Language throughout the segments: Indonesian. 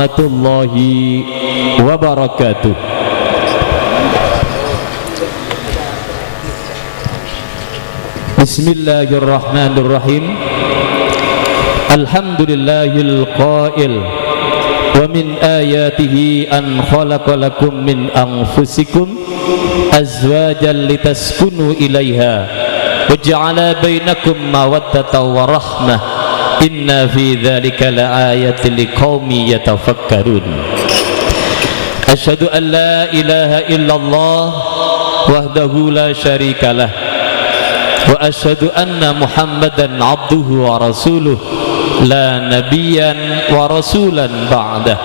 warahmatullahi wabarakatuh. Bismillahirrahmanirrahim. Alhamdulillahil qail wa min ayatihi an khalaqa lakum min anfusikum azwajan litaskunu ilaiha wa ja'ala bainakum mawaddatan wa rahmah inna fi dzalika laayatin liqaumin yatafakkarun. Asyhadu an la ilaha illallah wahdahu la syarikalah wa asyhadu anna Muhammadan abduhu wa rasuluh la nabiyyan wa rasulan ba'dah.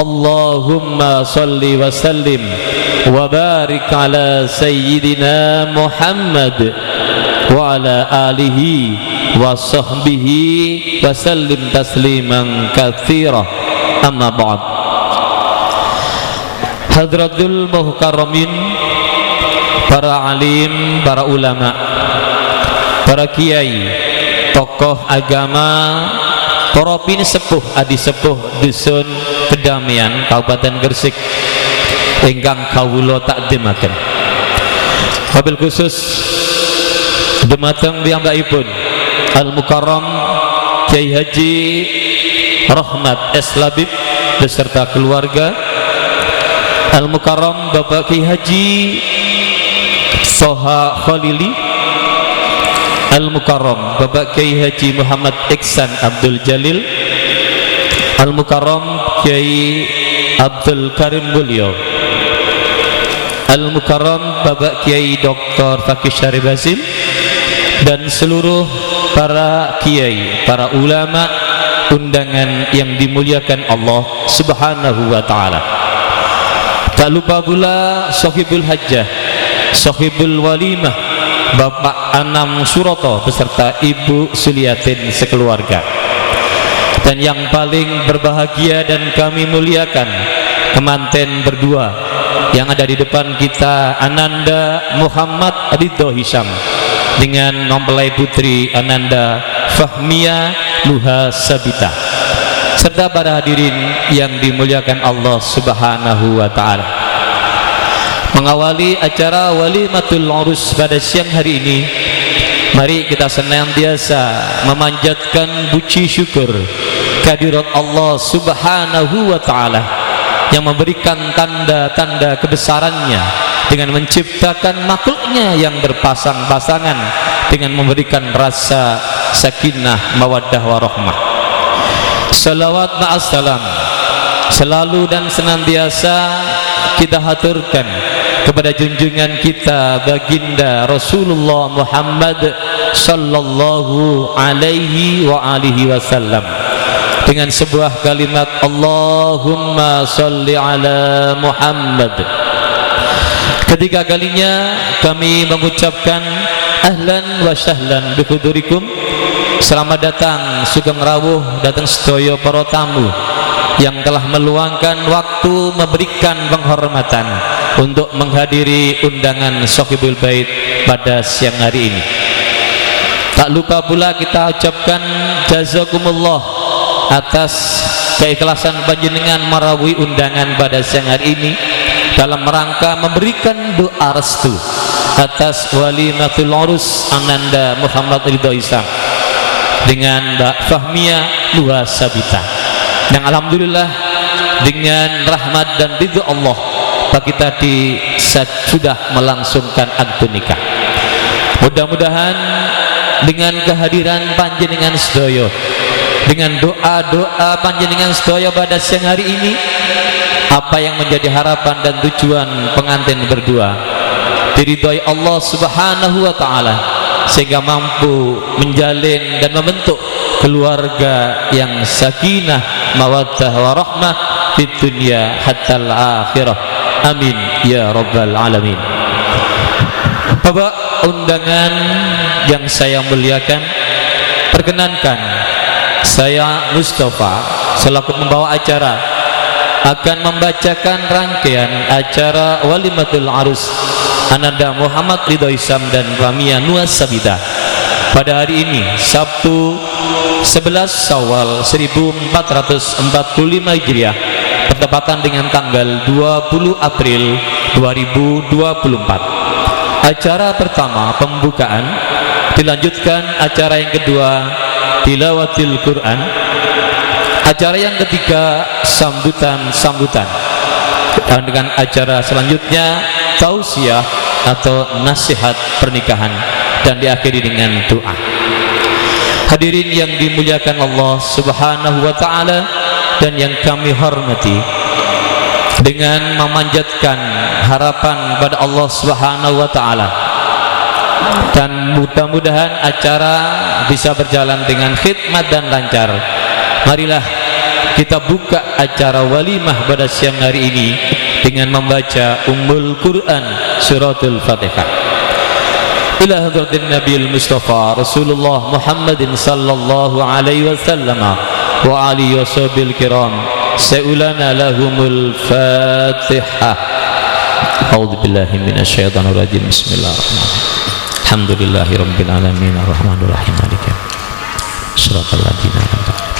Allahumma salli wa sallim wa barik ala sayyidina Muhammad wa ala alihi wa sahbihi wa sallim tasliman katsira. Amma ba'd. Hadratul muhkaramin, para alim, para ulama, para kiai, tokoh agama, para pinsepuh, adi sepuh dusun Kedamian, Kabupaten Gresik, ingkang kawula takdimaken. Wabil khusus dumateng piyambakipun Al Mukarram Kyai Haji Rahmat S. Labib beserta keluarga, Al Mukarram Bapak Kyai Haji Soha Khalili, Al Mukarram Bapak Kyai Haji Muhammad Iksan Abdul Jalil, Al Mukarram Kyai Abdul Karim Mulyo, Al Mukarram Bapak Kyai Dr. Fakih Syarif Hasim, dan seluruh para kiai, para ulama, undangan yang dimuliakan Allah Subhanahu wa taala. Tak lupa pula Sohibul Hajjah, Sohibul Walimah, Bapak Anam Suroto beserta Ibu Suliatin sekeluarga. Dan yang paling berbahagia dan kami muliakan, kemanten berdua yang ada di depan kita, Ananda Muhammad Ridho Hisham dengan mempelai putri Ananda Fahmia Luha Sabita, serta para hadirin yang dimuliakan Allah Subhanahu wa taala. Mengawali acara walimatul urus pada siang hari ini, mari kita senantiasa memanjatkan puji syukur kehadirat Allah Subhanahu wa taala yang memberikan tanda-tanda kebesarannya dengan menciptakan makhluknya yang berpasang-pasangan, dengan memberikan rasa sakinah, mawaddah, warahmah. Salawat ma'assalam selalu dan senantiasa kita haturkan kepada junjungan kita baginda Rasulullah Muhammad sallallahu alaihi wa alihi wasallam, dengan sebuah kalimat Allahumma salli ala Muhammad. Ketiga kalinya kami mengucapkan ahlan wa sahlan bihudurikum, selamat datang, sugeng rawuh datang sedaya para tamu yang telah meluangkan waktu memberikan penghormatan untuk menghadiri undangan Sohibul Bait pada siang hari ini. Tak lupa pula kita ucapkan jazakumullah atas keikhlasan panjenengan marawi undangan pada siang hari ini dalam rangka memberikan doa restu atas walimatul urus Ananda Muhammad Ridho Hisham dengan Mbak Fahmia Luha Sabita, yang alhamdulillah dengan rahmat dan ridho Allah bagi tadi sudah melangsungkan akad nikah. Mudah-mudahan dengan kehadiran panjenengan sedaya, dengan doa-doa panjenengan sedaya pada siang hari ini, apa yang menjadi harapan dan tujuan pengantin berdua diridhoi Allah Subhanahu wa taala, sehingga mampu menjalin dan membentuk keluarga yang sakinah, mawaddah, warahmah di dunia hatta al-akhirah. Amin ya rabbal alamin. Bapak undangan yang saya muliakan, perkenankan saya Mustafa selaku pembawa acara akan membacakan rangkaian acara walimatul arus Ananda Muhammad Ridho Hisham dan Fahmia Luha Sabita pada hari ini, Sabtu 11 Syawal 1445 Hijriah, bertepatan dengan tanggal 20 April 2024. Acara pertama pembukaan, dilanjutkan acara yang kedua tilawatil Quran, acara yang ketiga sambutan-sambutan, dan dengan acara selanjutnya tausiah atau nasihat pernikahan, dan diakhiri dengan doa. Hadirin yang dimuliakan Allah Subhanahu wa taala dan yang kami hormati, dengan memanjatkan harapan pada Allah Subhanahu wa taala, dan mudah-mudahan acara bisa berjalan dengan khidmat dan lancar, marilah kita buka acara walimah pada siang hari ini dengan membaca Ummul Quran Suratul Fatihah. Ila hadratin Nabiul Mustafa Rasulullah Muhammadin sallallahu alaihi wasallam wa alihi washabil kiram, sa'ulana lahumul Fatihah. A'udzu billahi minasyaitonir rajim. Bismillahirrahmanirrahim. Alhamdulillahi rabbil alamin arrahmanir rahim maliki siratal ladzina an'amta alaihim.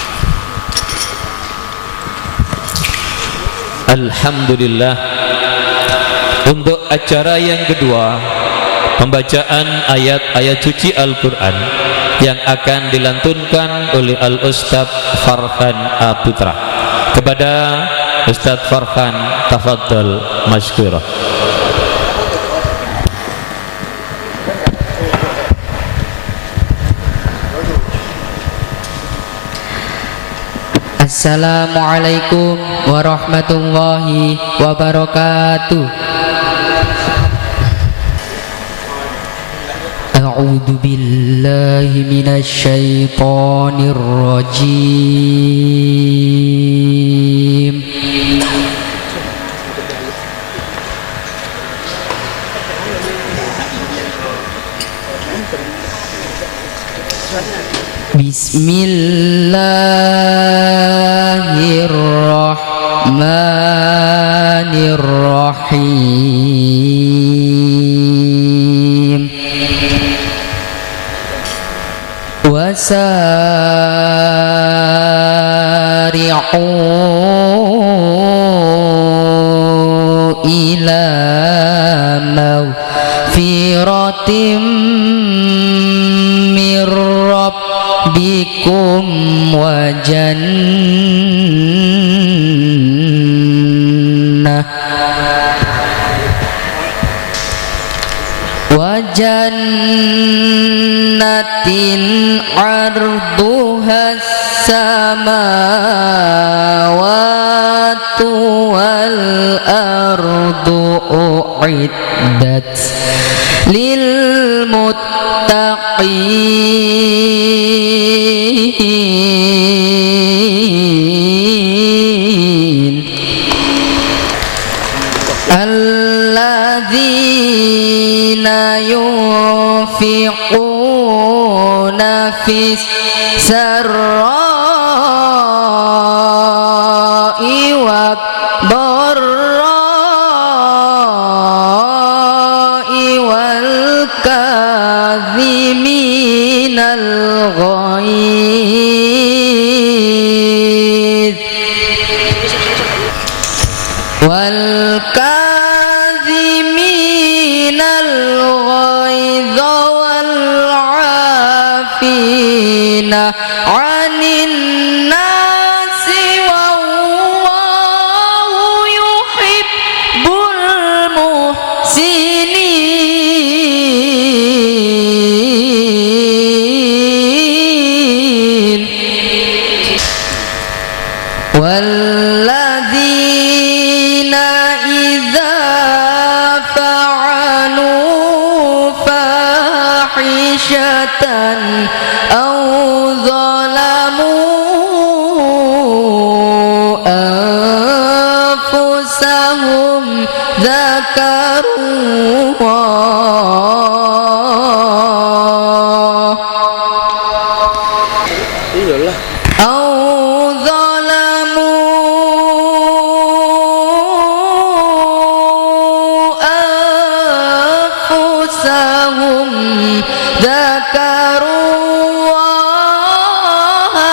Alhamdulillah. Untuk acara yang kedua, pembacaan ayat-ayat suci Al-Quran yang akan dilantunkan oleh Al-Ustaz Farhan Putra. Kepada Ustaz Farhan, tafadhal masykurah. Assalamualaikum warahmatullahi wabarakatuh. A'udzu billahi minasy syaithanir rajim. Bismillahirrahmanirrahim. Wasari'u ila maghfiratin mir rabbikum wa jannatin arduhas samawati wal ardu uiddat lil muttaqin alladzina yunfiquna fis sarra'i wad dharra'i wal kadhiminal ghaidh wal kadhiminal ghaidha wal 'afina 'anil nasi wallahu yuhibbul muhsinin walladzina idza fa'alu fahishatan aw zalamu anfusahum dzakarullah aw zalamu anfusahum dzakarullaha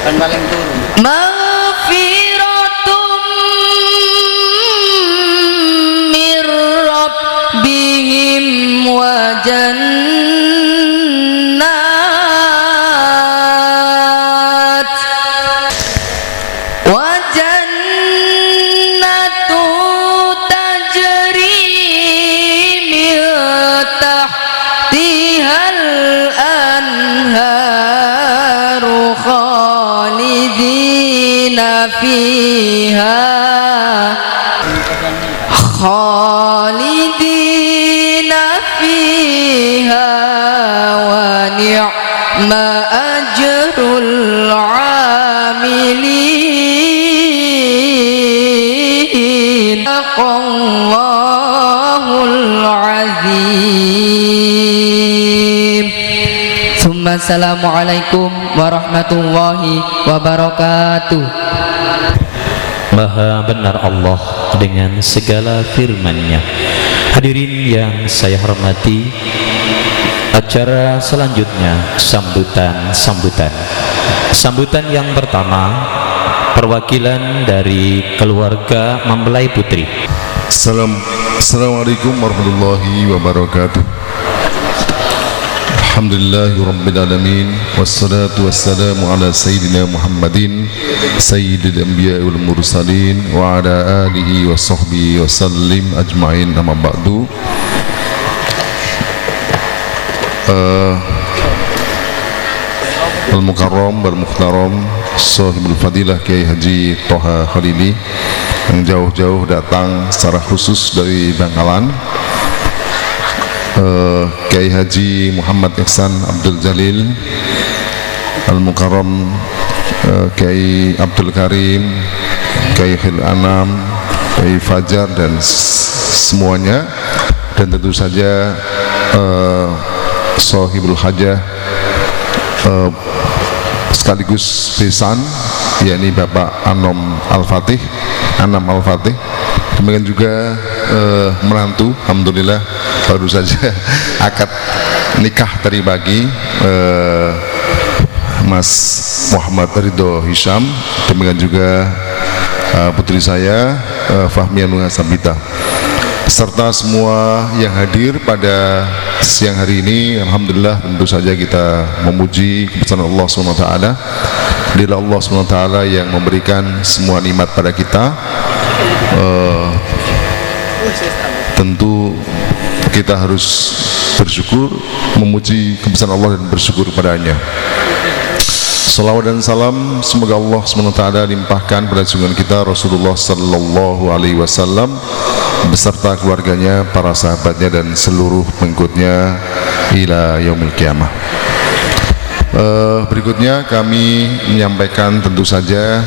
Kan paling turun. Maghfiratum mir rabbihim wa jannatu tajri min tahtihal anharu khalidina fiha wa ni'ma ajrul amilin. Allahul azim. Assalamualaikum warahmatullahi wabarakatuh. Maha benar Allah dengan segala firman-Nya. Hadirin yang saya hormati, acara selanjutnya sambutan yang pertama, perwakilan dari keluarga mempelai putri. Assalamualaikum warahmatullahi wabarakatuh. Alhamdulillahirrabbilalamin. Wassalatu wassalamu ala sayyidina Muhammadin sayyidil anbiya wal mursalin wa ala alihi wa sahbihi wa sallim ajma'in, amma ba'du. Al-Mukarram wal Mukhtaram Sahibul Fadilah Kiai Haji Toha Khalili yang jauh-jauh datang secara khusus dari Bangkalan, Kiai Haji Muhammad Ihsan Abdul Jalil, Al-Mukarram Kiai Abdul Karim, Kiai Khil Anam, Kiai Fajar dan semuanya, dan tentu saja Sahibul Hajah sekaligus besan, yakni Bapak Anam Al-Fatih. Demikian juga menantu, alhamdulillah baru saja akad nikah tadi pagi, Mas Muhammad Ridho Hisham. Demikian juga putri saya Fahmianunga Sabita, serta semua yang hadir pada siang hari ini. Alhamdulillah, tentu saja kita memuji kebesaran Allah SWT. Dialah Allah SWT yang memberikan semua nikmat pada kita. Tentu kita harus bersyukur, memuji kebesaran Allah dan bersyukur padanya. Salawat dan salam semoga Allah SWT limpahkan pada junjungan kita Rasulullah Sallallahu Alaihi Wasallam beserta keluarganya, para sahabatnya dan seluruh pengikutnya ila yaumil qiyamah. Berikutnya kami menyampaikan tentu saja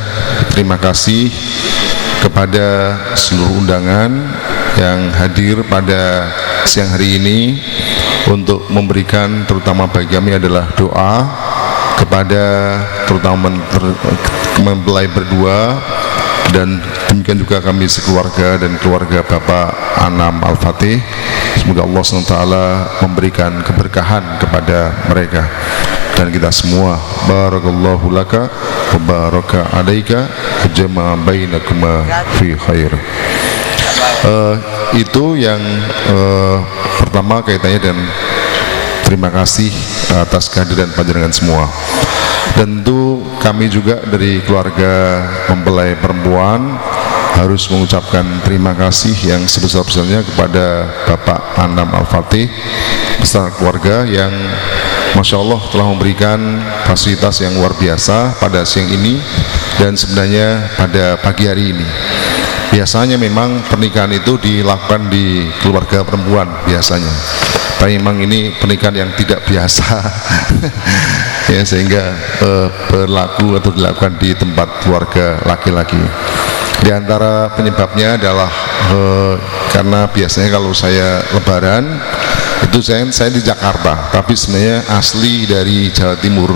terima kasih kepada seluruh undangan yang hadir pada siang hari ini untuk memberikan, terutama bagi kami adalah doa kepada terutama mempelai berdua, dan demikian juga kami sekeluarga dan keluarga Bapak Anam Al-Fatih. Semoga Allah SWT memberikan keberkahan kepada mereka dan kita semua. Barakallahu laka wa baraka alaika jama'a bainakuma fi khair. Itu yang pertama kaitannya, dan terima kasih atas kehadiran panjenengan semua. Dan tentu kami juga dari keluarga mempelai perempuan harus mengucapkan terima kasih yang sebesar-besarnya kepada Bapak Anam Al-Fatih beserta keluarga yang Masya Allah telah memberikan fasilitas yang luar biasa pada siang ini dan sebenarnya pada pagi hari ini. Biasanya memang pernikahan itu dilakukan di keluarga perempuan biasanya, tapi memang ini pernikahan yang tidak biasa ya, sehingga berlaku atau dilakukan di tempat keluarga laki-laki. Di antara penyebabnya adalah karena biasanya kalau saya lebaran itu saya di Jakarta, tapi sebenarnya asli dari Jawa Timur,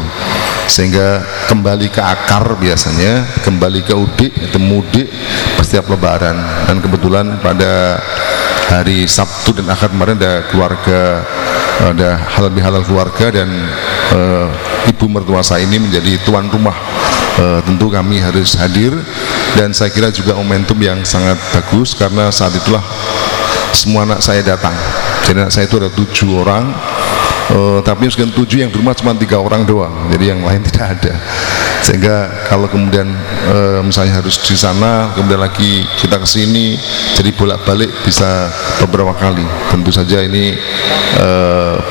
sehingga kembali ke akar biasanya, kembali ke udik atau mudik setiap lebaran. Dan kebetulan pada hari Sabtu dan Ahad kemarin ada keluarga, ada halal bihalal keluarga, dan ibu mertua saya ini menjadi tuan rumah. Tentu kami harus hadir, dan saya kira juga momentum yang sangat bagus karena saat itulah semua anak saya datang. Jadi anak saya itu ada 7 orang, tapi meskipun 7 yang di rumah cuma 3 orang doang, jadi yang lain tidak ada. Sehingga kalau kemudian misalnya harus di sana, kemudian lagi kita ke sini, jadi bolak-balik bisa beberapa kali. Tentu saja ini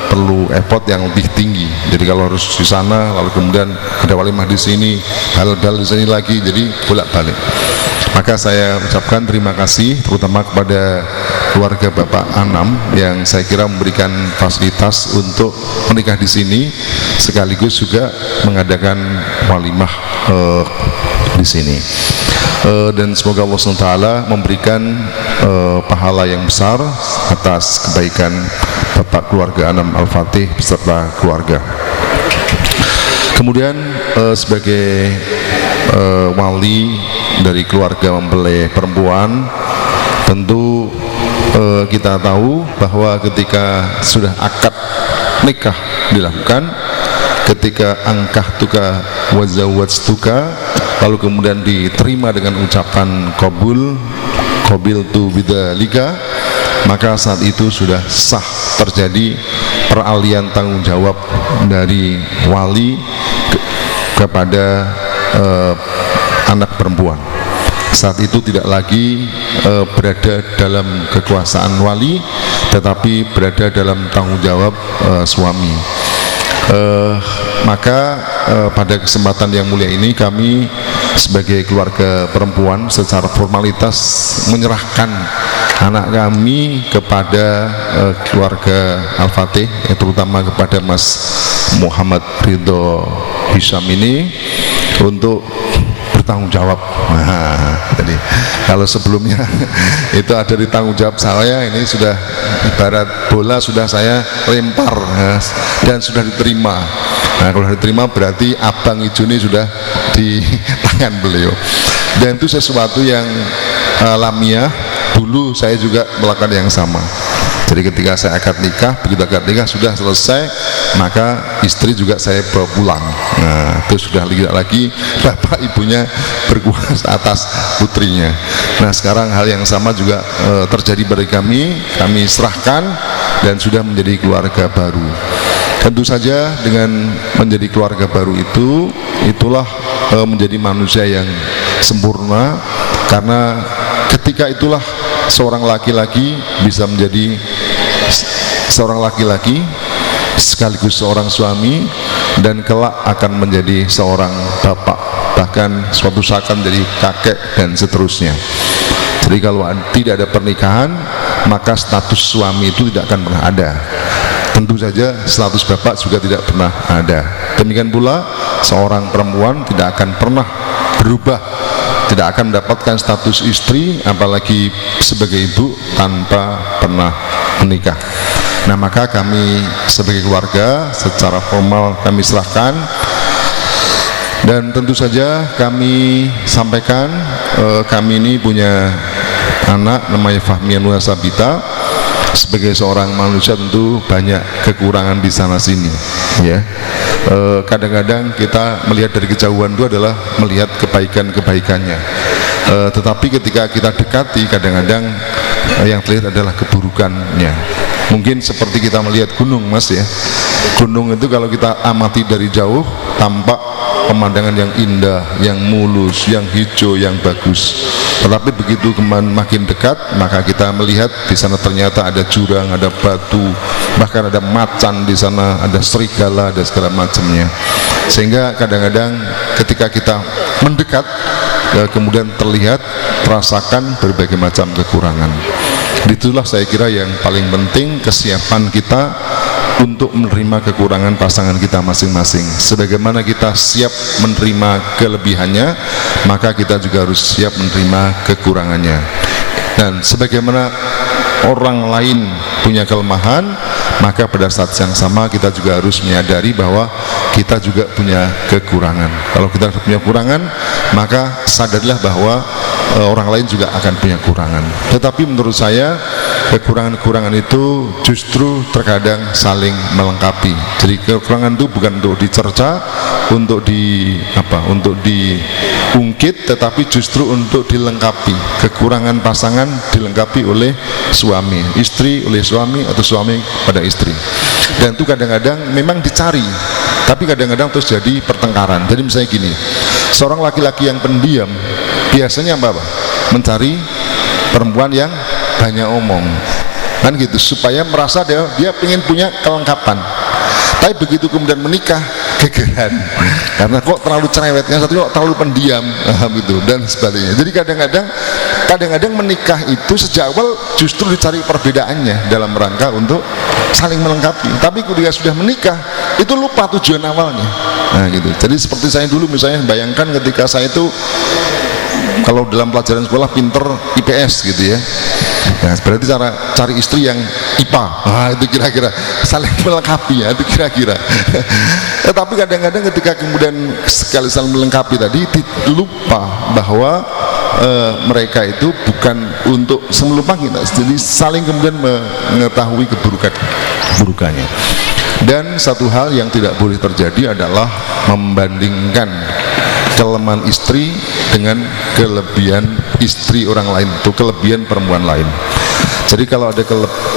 perlu effort yang lebih tinggi. Jadi kalau harus di sana, lalu kemudian ada walimah di sini, hal-hal di sini lagi, jadi bolak-balik. Maka saya ucapkan terima kasih terutama kepada keluarga Bapak Anam yang saya kira memberikan fasilitas untuk menikah di sini, sekaligus juga mengadakan walimah di sini. Dan semoga Allah SWT memberikan pahala yang besar atas kebaikan Bapak keluarga Anam Al-Fatih beserta keluarga. Kemudian sebagai wali dari keluarga mempelai perempuan, tentu kita tahu bahwa ketika sudah akad nikah dilakukan, ketika angkahtuka wa zawwajtuka, lalu kemudian diterima dengan ucapan qabiltu bidzalika, maka saat itu sudah sah terjadi peralihan tanggung jawab dari wali kepada anak perempuan. Saat itu tidak lagi berada dalam kekuasaan wali, tetapi berada dalam tanggung jawab suami. Maka pada kesempatan yang mulia ini kami sebagai keluarga perempuan secara formalitas menyerahkan anak kami kepada keluarga Al-Fatih, terutama kepada Mas Muhammad Ridho Hisham ini untuk bertanggung jawab. Nah, jadi kalau sebelumnya itu ada di tanggung jawab saya, ini sudah ibarat bola sudah saya lempar dan sudah diterima. Nah, kalau diterima berarti abang hijau ini sudah di tangan beliau, dan itu sesuatu yang alamiah. Dulu saya juga melakukan yang sama. Jadi ketika saya akad nikah, begitu akad nikah sudah selesai, maka istri juga saya bawa pulang. Nah, itu sudah tidak lagi bapak ibunya berkuasa atas putrinya. Nah, sekarang hal yang sama juga terjadi pada kami serahkan dan sudah menjadi keluarga baru. Tentu saja dengan menjadi keluarga baru itulah menjadi manusia yang sempurna, karena ketika itulah seorang laki-laki bisa menjadi seorang laki-laki sekaligus seorang suami, dan kelak akan menjadi seorang bapak, bahkan suatu saat akan menjadi kakek dan seterusnya. Jadi kalau tidak ada pernikahan, maka status suami itu tidak akan pernah ada. Tentu saja status bapak juga tidak pernah ada. Demikian pula seorang perempuan tidak akan pernah berubah, tidak akan mendapatkan status istri apalagi sebagai ibu tanpa pernah menikah. Nah, maka kami sebagai keluarga secara formal kami serahkan, dan tentu saja kami sampaikan kami ini punya anak namanya Fahmia Nur Sabita. Sebagai seorang manusia tentu banyak kekurangan di sana sini, ya. Kadang-kadang kita melihat dari kejauhan itu adalah melihat kebaikan-kebaikannya, tetapi ketika kita dekati kadang-kadang yang terlihat adalah keburukannya. Mungkin seperti kita melihat gunung, Mas, ya. Gunung itu kalau kita amati dari jauh tampak pemandangan yang indah, yang mulus, yang hijau, yang bagus. Tetapi begitu makin dekat, maka kita melihat di sana ternyata ada jurang, ada batu, bahkan ada macan di sana, ada serigala, ada segala macamnya. Sehingga kadang-kadang ketika kita mendekat, kemudian terlihat, terasakan berbagai macam kekurangan. Itulah saya kira yang paling penting, kesiapan kita untuk menerima kekurangan pasangan kita masing-masing. Sebagaimana kita siap menerima kelebihannya, maka kita juga harus siap menerima kekurangannya. Dan sebagaimana orang lain punya kelemahan, maka pada saat yang sama kita juga harus menyadari bahwa kita juga punya kekurangan. Kalau kita punya kekurangan, maka sadarilah bahwa orang lain juga akan punya kekurangan. Tetapi menurut saya kekurangan-kekurangan itu justru terkadang saling melengkapi. Jadi kekurangan itu bukan untuk dicerca, untuk diungkit, tetapi justru untuk dilengkapi. Kekurangan pasangan dilengkapi oleh suami, istri oleh suami, atau suami pada istri. Dan itu kadang-kadang memang dicari, tapi kadang-kadang terus jadi pertengkaran. Jadi misalnya gini, seorang laki-laki yang pendiam biasanya apa? Mencari perempuan yang banyak omong, kan gitu, supaya merasa dia ingin punya kelengkapan. Tapi begitu kemudian menikah, gegeran karena kok terlalu cerewet, yang satu kok terlalu pendiam, gitu, dan sebagainya. Jadi kadang-kadang menikah itu sejak awal justru dicari perbedaannya dalam rangka untuk saling melengkapi. Tapi ketika sudah menikah itu lupa tujuan awalnya. Nah gitu. Jadi seperti saya dulu misalnya, bayangkan ketika saya itu kalau dalam pelajaran sekolah pinter IPS gitu ya. Nah, berarti cara cari istri yang IPA. Nah, itu kira-kira saling melengkapi ya, itu kira-kira. Tetapi kadang-kadang ketika kemudian sekali saling melengkapi tadi, lupa bahwa mereka itu bukan untuk melupa kita, jadi saling kemudian mengetahui keburukannya. Dan satu hal yang tidak boleh terjadi adalah membandingkan kelemahan istri dengan kelebihan istri orang lain, atau kelebihan perempuan lain. Jadi kalau ada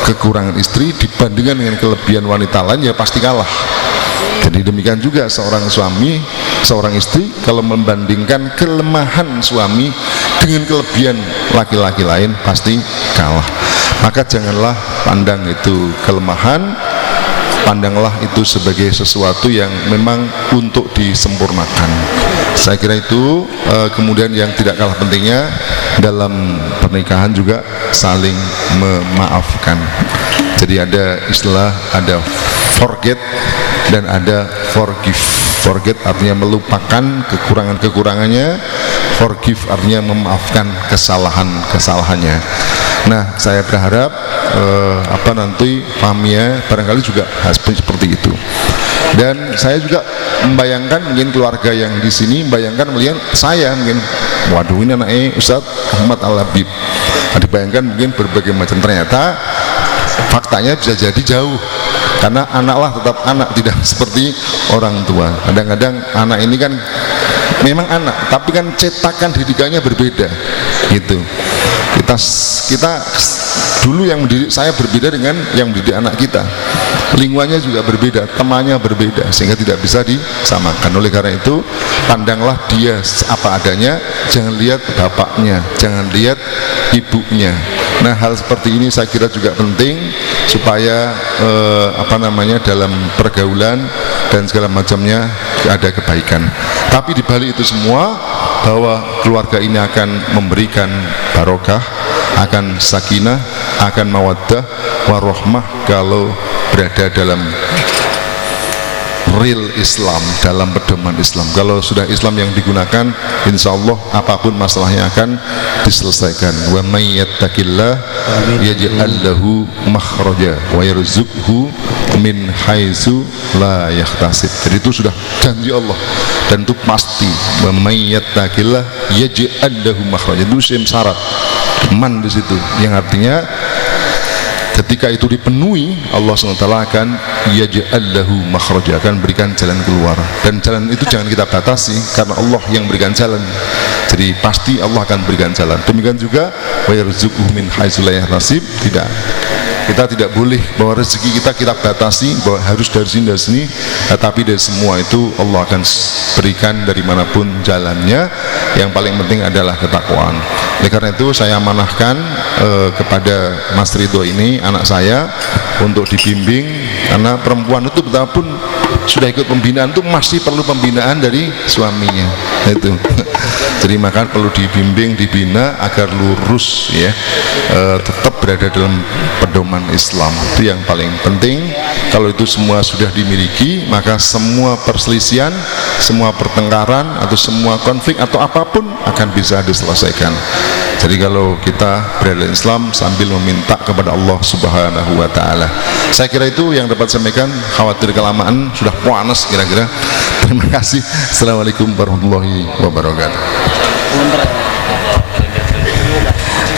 kekurangan istri dibandingkan dengan kelebihan wanita lain, ya pasti kalah. Jadi demikian juga seorang suami, seorang istri kalau membandingkan kelemahan suami dengan kelebihan laki-laki lain, pasti kalah. Maka janganlah pandang itu kelemahan, pandanglah itu sebagai sesuatu yang memang untuk disempurnakan. Saya kira itu. Kemudian yang tidak kalah pentingnya dalam pernikahan juga saling memaafkan. Jadi ada istilah, ada forget dan ada forgive. Forget artinya melupakan kekurangan-kekurangannya, forgive artinya memaafkan kesalahan-kesalahannya. Nah, saya berharap nanti pahamnya barangkali juga seperti itu. Dan saya juga membayangkan mungkin keluarga yang di sini membayangkan melihat saya mungkin, waduh ini anaknya Ustadz Ahmad Al-Habib. Dibayangkan mungkin berbagai macam, ternyata faktanya bisa jadi jauh. Karena anaklah tetap anak, tidak seperti orang tua. Kadang-kadang anak ini kan memang anak, tapi kan cetakan didikannya berbeda, gitu. Kita dulu yang mendidik saya berbeda dengan yang mendidik anak kita. Lingkungannya juga berbeda, temannya berbeda, sehingga tidak bisa disamakan. Oleh karena itu, pandanglah dia apa adanya, jangan lihat bapaknya, jangan lihat ibunya. Nah, hal seperti ini saya kira juga penting supaya dalam pergaulan dan segala macamnya ada kebaikan. Tapi di balik itu semua, bahwa keluarga ini akan memberikan barokah, akan sakinah, akan mawaddah warahmah kalau berada dalam real Islam, dalam pedoman Islam. Kalau sudah Islam yang digunakan, insya Allah apapun masalahnya akan diselesaikan. Wa may yattaqillah yaj'al lahu makhraja wa yarzuqhu min haitsu la yahtasib. Jadi itu sudah janji Allah dan itu pasti. Wa may yattaqillah yaj'al lahu makhraja. Itu syarat man di situ, yang artinya ketika itu dipenuhi, Allah SWT akan yaj'allahu makhraja, akan berikan jalan keluar. Dan jalan itu jangan kita batasi, karena Allah yang berikan jalan. Jadi pasti Allah akan berikan jalan. Demikian juga wa yarzuqhu min haitsu la yahtasib. Kita tidak boleh bahwa rezeki kita batasi bahwa harus dari sini, tetapi dari semua itu Allah akan berikan dari manapun jalannya. Yang paling penting adalah ketakwaan. Oleh karena itu saya amanahkan kepada Mas Ridho ini, anak saya, untuk dibimbing, karena perempuan itu betapapun sudah ikut pembinaan itu masih perlu pembinaan dari suaminya. Itu. Jadi maka perlu dibimbing, dibina agar lurus, ya, tetap berada dalam pedoman Islam. Itu yang paling penting. Kalau itu semua sudah dimiliki, maka semua perselisihan, semua pertengkaran atau semua konflik atau apapun akan bisa diselesaikan. Jadi kalau kita berada di Islam sambil meminta kepada Allah Subhanahu wa Ta'ala. Saya kira itu yang dapat saya sampaikan. Khawatir kelamaan, sudah panas kira-kira. Terima kasih. Assalamualaikum warahmatullahi wabarakatuh.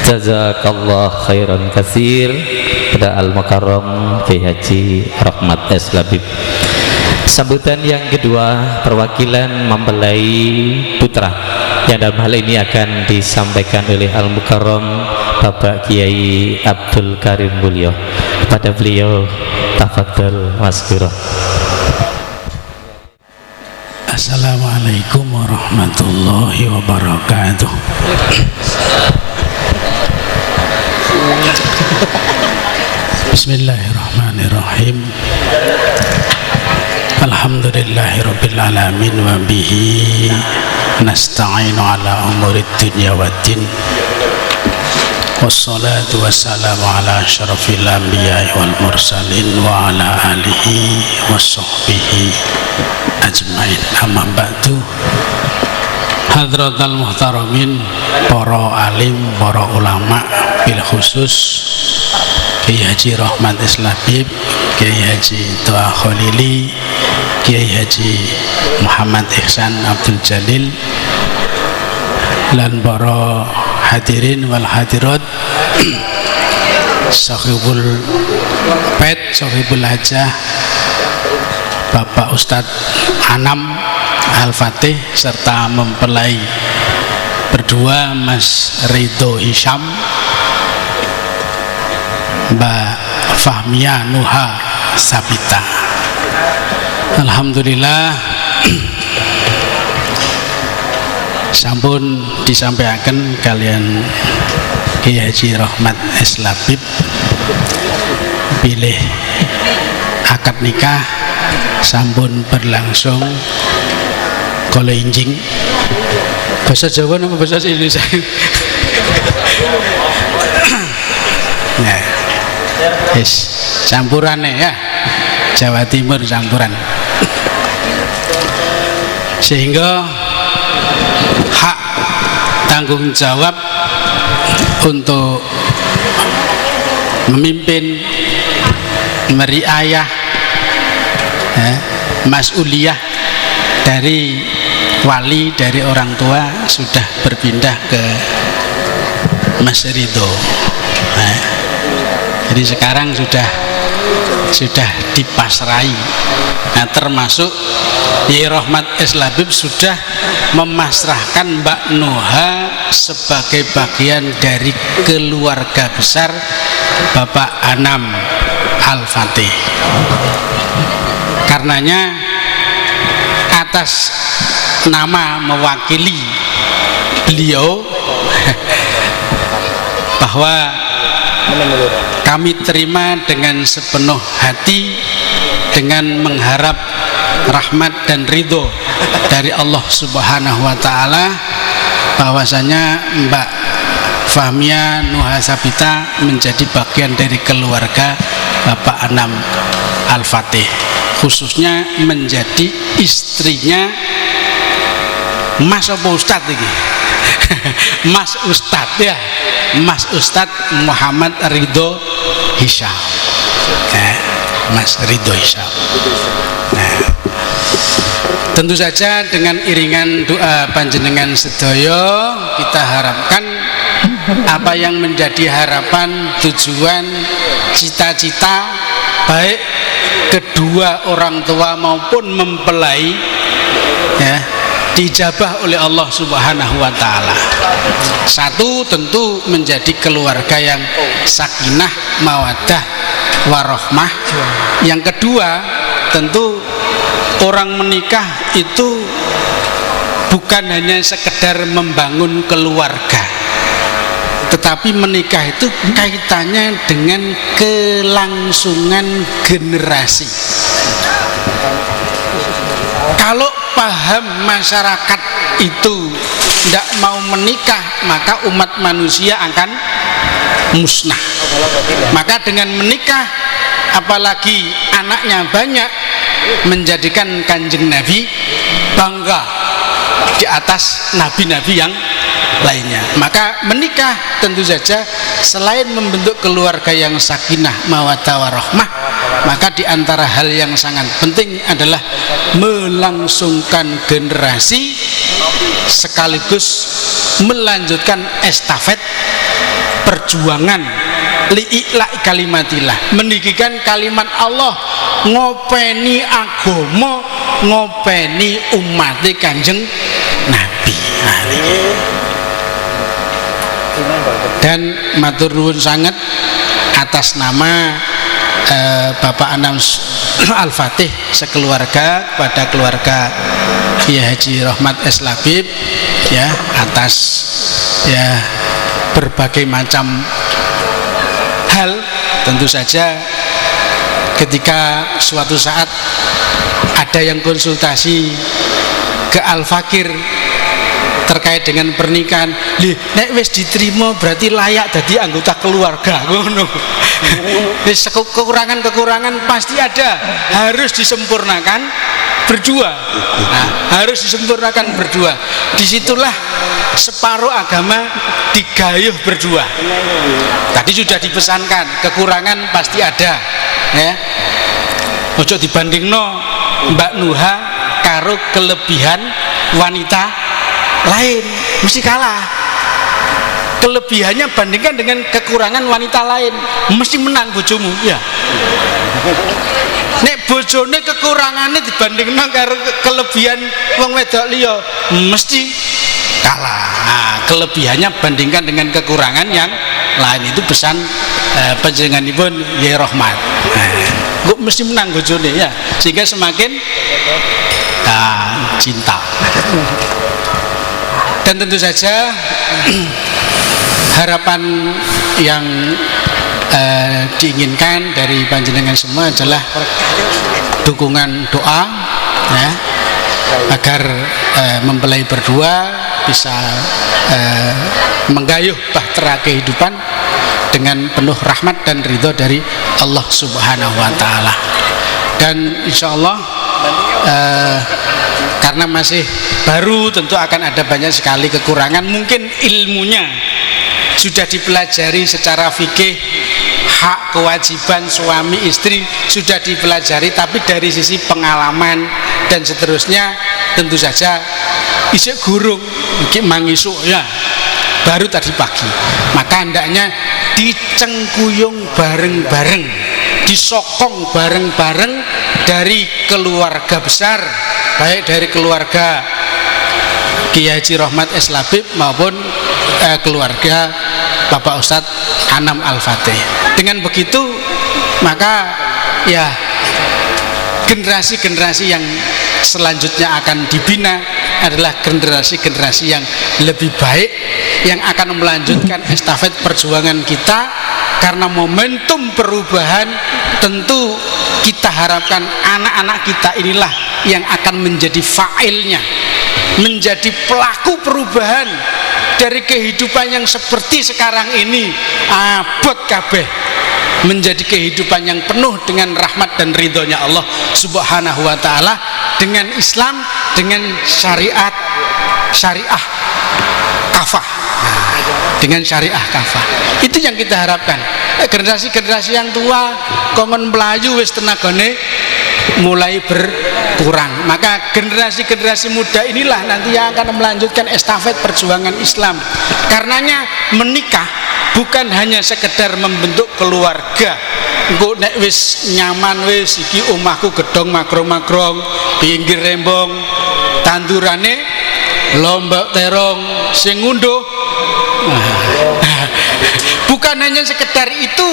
Jazakallah khairan katsir pada Al-Mukarram Kiai Haji Rahmat S. Labib. Sambutan yang kedua perwakilan mempelai putra yang dalam hal ini akan disampaikan oleh Al-Mukarram Bapak Kiai Abdul Karim Mulyo. Pada beliau tafadhol mazkura. Assalamualaikum warahmatullahi wabarakatuh. Bismillahirrahmanirrahim. Alhamdulillahirabbil alamin wa bihi nasta'inu ala umurid dunya waddin. Wassalatu wassalamu ala asyrafil anbiya'i wal mursalin wa ala alihi washabbihi ajmain. Amma ba'du. Hadratal muhtaramin, para alim, para ulama, bil khusus Kiai Haji Rahmat S. Labib, Kiai Haji Toha Khalili, Kiai Haji Muhammad Ihsan Abdul Jalil, lan para hadirin wal hadirat, sahibul pet, sahibul hajah, Bapak Ustadz Anam Al-Fatih, serta mempelai berdua Mas Ridho Hisham, Mbak Fahmia Nuha Sabita. Alhamdulillah sampun disampaikan kalian Kiai Haji Rahmat S. Labib pilih akad nikah sampun berlangsung kalau injing bahasa Jawa nama bahasa Indonesia. Nah, yes, campurannya ya, Jawa Timur campuran. Sehingga hak tanggung jawab untuk memimpin, meriayah, mas'uliyah dari wali, dari orang tua sudah berpindah ke Mas Ridho. Jadi sekarang sudah dipasrai. Nah, termasuk Kiai Rahmat S. Labib sudah memasrahkan Mbak Nuha sebagai bagian dari keluarga besar Bapak Anam Al-Fatih. Karenanya atas nama mewakili beliau bahwa kami terima dengan sepenuh hati dengan mengharap rahmat dan ridho dari Allah Subhanahu wa Ta'ala, bahwasanya Mbak Fahmia Nuha Sabita menjadi bagian dari keluarga Bapak Anam Al-Fatih, khususnya menjadi istrinya Mas apa Ustadz ini? Mas Ustadz ya, Mas Ustadz Muhammad Ridho Hisham, Mas Ridho Hisham. Nah, tentu saja dengan iringan doa panjenengan sedaya, kita harapkan apa yang menjadi harapan, tujuan, cita-cita baik kedua orang tua maupun mempelai ya, dijabah oleh Allah Subhanahu wa Ta'ala. Satu, tentu menjadi keluarga yang sakinah, mawaddah, warohmah. Yang kedua, tentu orang menikah itu bukan hanya sekedar membangun keluarga, tetapi menikah itu kaitannya dengan kelangsungan generasi. Kalau paham masyarakat itu tidak mau menikah, maka umat manusia akan musnah. Maka dengan menikah, apalagi anaknya banyak, menjadikan Kanjeng Nabi bangga di atas nabi-nabi yang lainnya. Maka menikah tentu saja selain membentuk keluarga yang sakinah, mawaddah, warahmah, maka di antara hal yang sangat penting adalah melangsungkan generasi sekaligus melanjutkan estafet perjuangan li'ila kalimatillah, meninggikan kalimat Allah, ngopeni agama, ngopeni umat Kanjeng Nabi. Dan matur nuwun sangat atas nama Bapak Anam Al-Fatih sekeluarga kepada keluarga Kiai Haji Rohmat S. Labib ya, atas ya berbagai macam hal. Tentu saja ketika suatu saat ada yang konsultasi ke Al-Fakir terkait dengan pernikahan, nek wis diterima berarti layak jadi anggota keluarga ngono. Kekurangan-kekurangan pasti ada, harus disempurnakan berdua. Nah, harus disempurnakan berdua. Disitulah separuh agama digayuh berdua. Tadi sudah dipesankan, kekurangan pasti ada ya. Ojo dibandingno Mbak Nuha karo kelebihan wanita lain, mesti kalah. Kelebihannya bandingkan dengan kekurangan wanita lain, mesti menang bojomu ya. Nek bojone kekurangannya dibandingkan karo kelebihan wong wedok liya, mesti kalah. Nah, kelebihannya bandingkan dengan kekurangan yang lain, itu pesan panjenenganipun Yai Rohmat. Kok mesti menang bojone ya, sehingga semakin cinta. Dan tentu saja harapan yang diinginkan dari panjenengan semua adalah dukungan doa ya, agar mempelai berdua bisa menggayuh bahtera kehidupan dengan penuh rahmat dan ridho dari Allah Subhanahu wa Ta'ala. Dan insya Allah karena masih baru, tentu akan ada banyak sekali kekurangan. Mungkin ilmunya sudah dipelajari secara fikih, hak kewajiban suami istri sudah dipelajari, tapi dari sisi pengalaman dan seterusnya tentu saja isuk gurung mangisuk ya, baru tadi pagi. Maka hendaknya dicengkuyung bareng-bareng, disokong bareng-bareng dari keluarga besar, baik dari keluarga Kiai Haji Rohmat S. Labib maupun keluarga Bapak Ustadz Anam Al-Fatih. Dengan begitu maka ya generasi-generasi yang selanjutnya akan dibina adalah generasi-generasi yang lebih baik, yang akan melanjutkan estafet perjuangan kita. Karena momentum perubahan tentu kita harapkan anak-anak kita inilah yang akan menjadi fa'ilnya, menjadi pelaku perubahan dari kehidupan yang seperti sekarang ini, abot kabeh, menjadi kehidupan yang penuh dengan rahmat dan ridhonya Allah Subhanahu wa Ta'ala, dengan Islam, dengan syariah kafah, dengan syariah kafah. Itu yang kita harapkan. Generasi-generasi yang tua kongon melayu wis tenagane mulai berkurang, maka generasi-generasi muda inilah nanti yang akan melanjutkan estafet perjuangan Islam. Karenanya menikah bukan hanya sekedar membentuk keluarga. Engko nek wis nyaman, wis iki omahku gedong magrong-magrong, pinggir rembong, tandurane lombok terong sing ngunduh. Bukan hanya sekedar itu,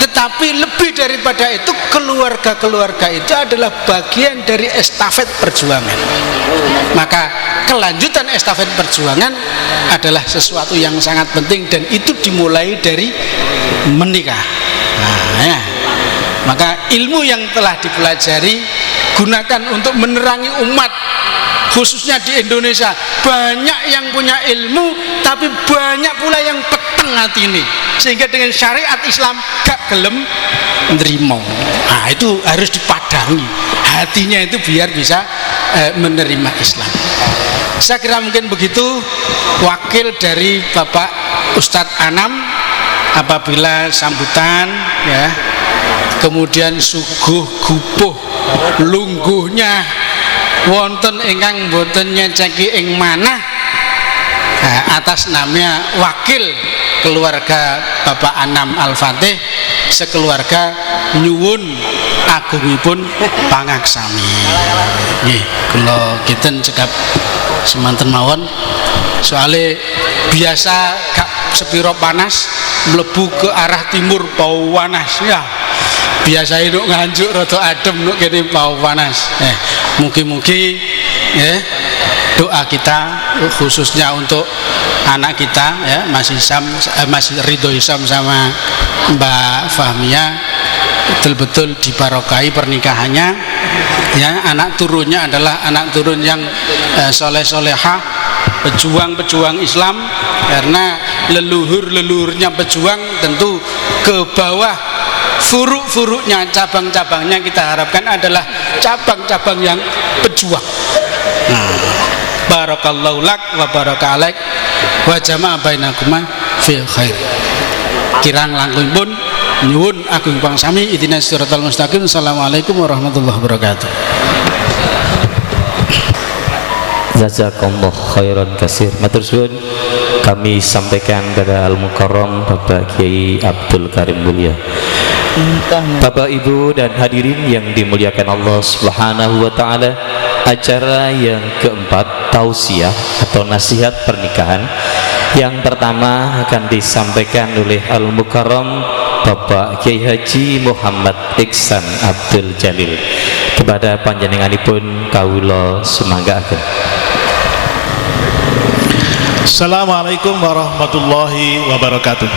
tetapi lebih daripada itu, keluarga-keluarga itu adalah bagian dari estafet perjuangan. Maka kelanjutan estafet perjuangan adalah sesuatu yang sangat penting, dan itu dimulai dari menikah. Nah, ya. Maka ilmu yang telah dipelajari gunakan untuk menerangi umat, khususnya di Indonesia. Banyak yang punya ilmu, tapi banyak pula yang peteng hati ini, sehingga dengan syariat Islam gak gelem nerimo. Nah, itu harus dipadangi hatinya itu biar bisa menerima Islam. Saya kira mungkin begitu wakil dari Bapak Ustadz Anam. Apabila sambutan ya, kemudian suguh gupuh lungguhnya wonten ingkang boten nyeceki ing manah atas nama wakil keluarga Bapak Anam Al-Fatih sekeluarga nyuwun agungipun pangaksami. Nggih, kula kinten cekap semanten mawon soalnya biasa gak sepiro panas mlebu ke arah timur bau panas ya. Biasa itu nganjuk rada adem nuk kene bau panas. Mugi-mugi ya doa kita khususnya untuk anak kita ya Mas Ridho Hisam sama Mbak Fahmia betul-betul dibarokahi pernikahannya ya, anak turunnya adalah anak turun yang soleh-solehah, pejuang-pejuang Islam, karena leluhur-leluhurnya pejuang tentu ke bawah furuk-furuknya, cabang-cabangnya kita harapkan adalah cabang-cabang yang pejuang. Barakallahu lak wa baraka alaik wa jama'a bainakuma fil khair. Kirang langkungipun nyuwun agung pangsami ihdinas siratal mustaqim. Assalamualaikum warahmatullahi wabarakatuh. Jazakallah khairan kasir. Matur suwun kami sampaikan kepada Al-Mukarram Bapak Kiai Abdul Karim Mulia. Bapak Ibu dan hadirin yang dimuliakan Allah Subhanahu wa taala, acara yang keempat tausiah atau nasihat pernikahan yang pertama akan disampaikan oleh Al-Mukarram Bapak Kiai Haji Muhammad Iksan Abdul Jalil. Kepada panjenenganipun kawula sumanggaken. Assalamualaikum warahmatullahi wabarakatuh.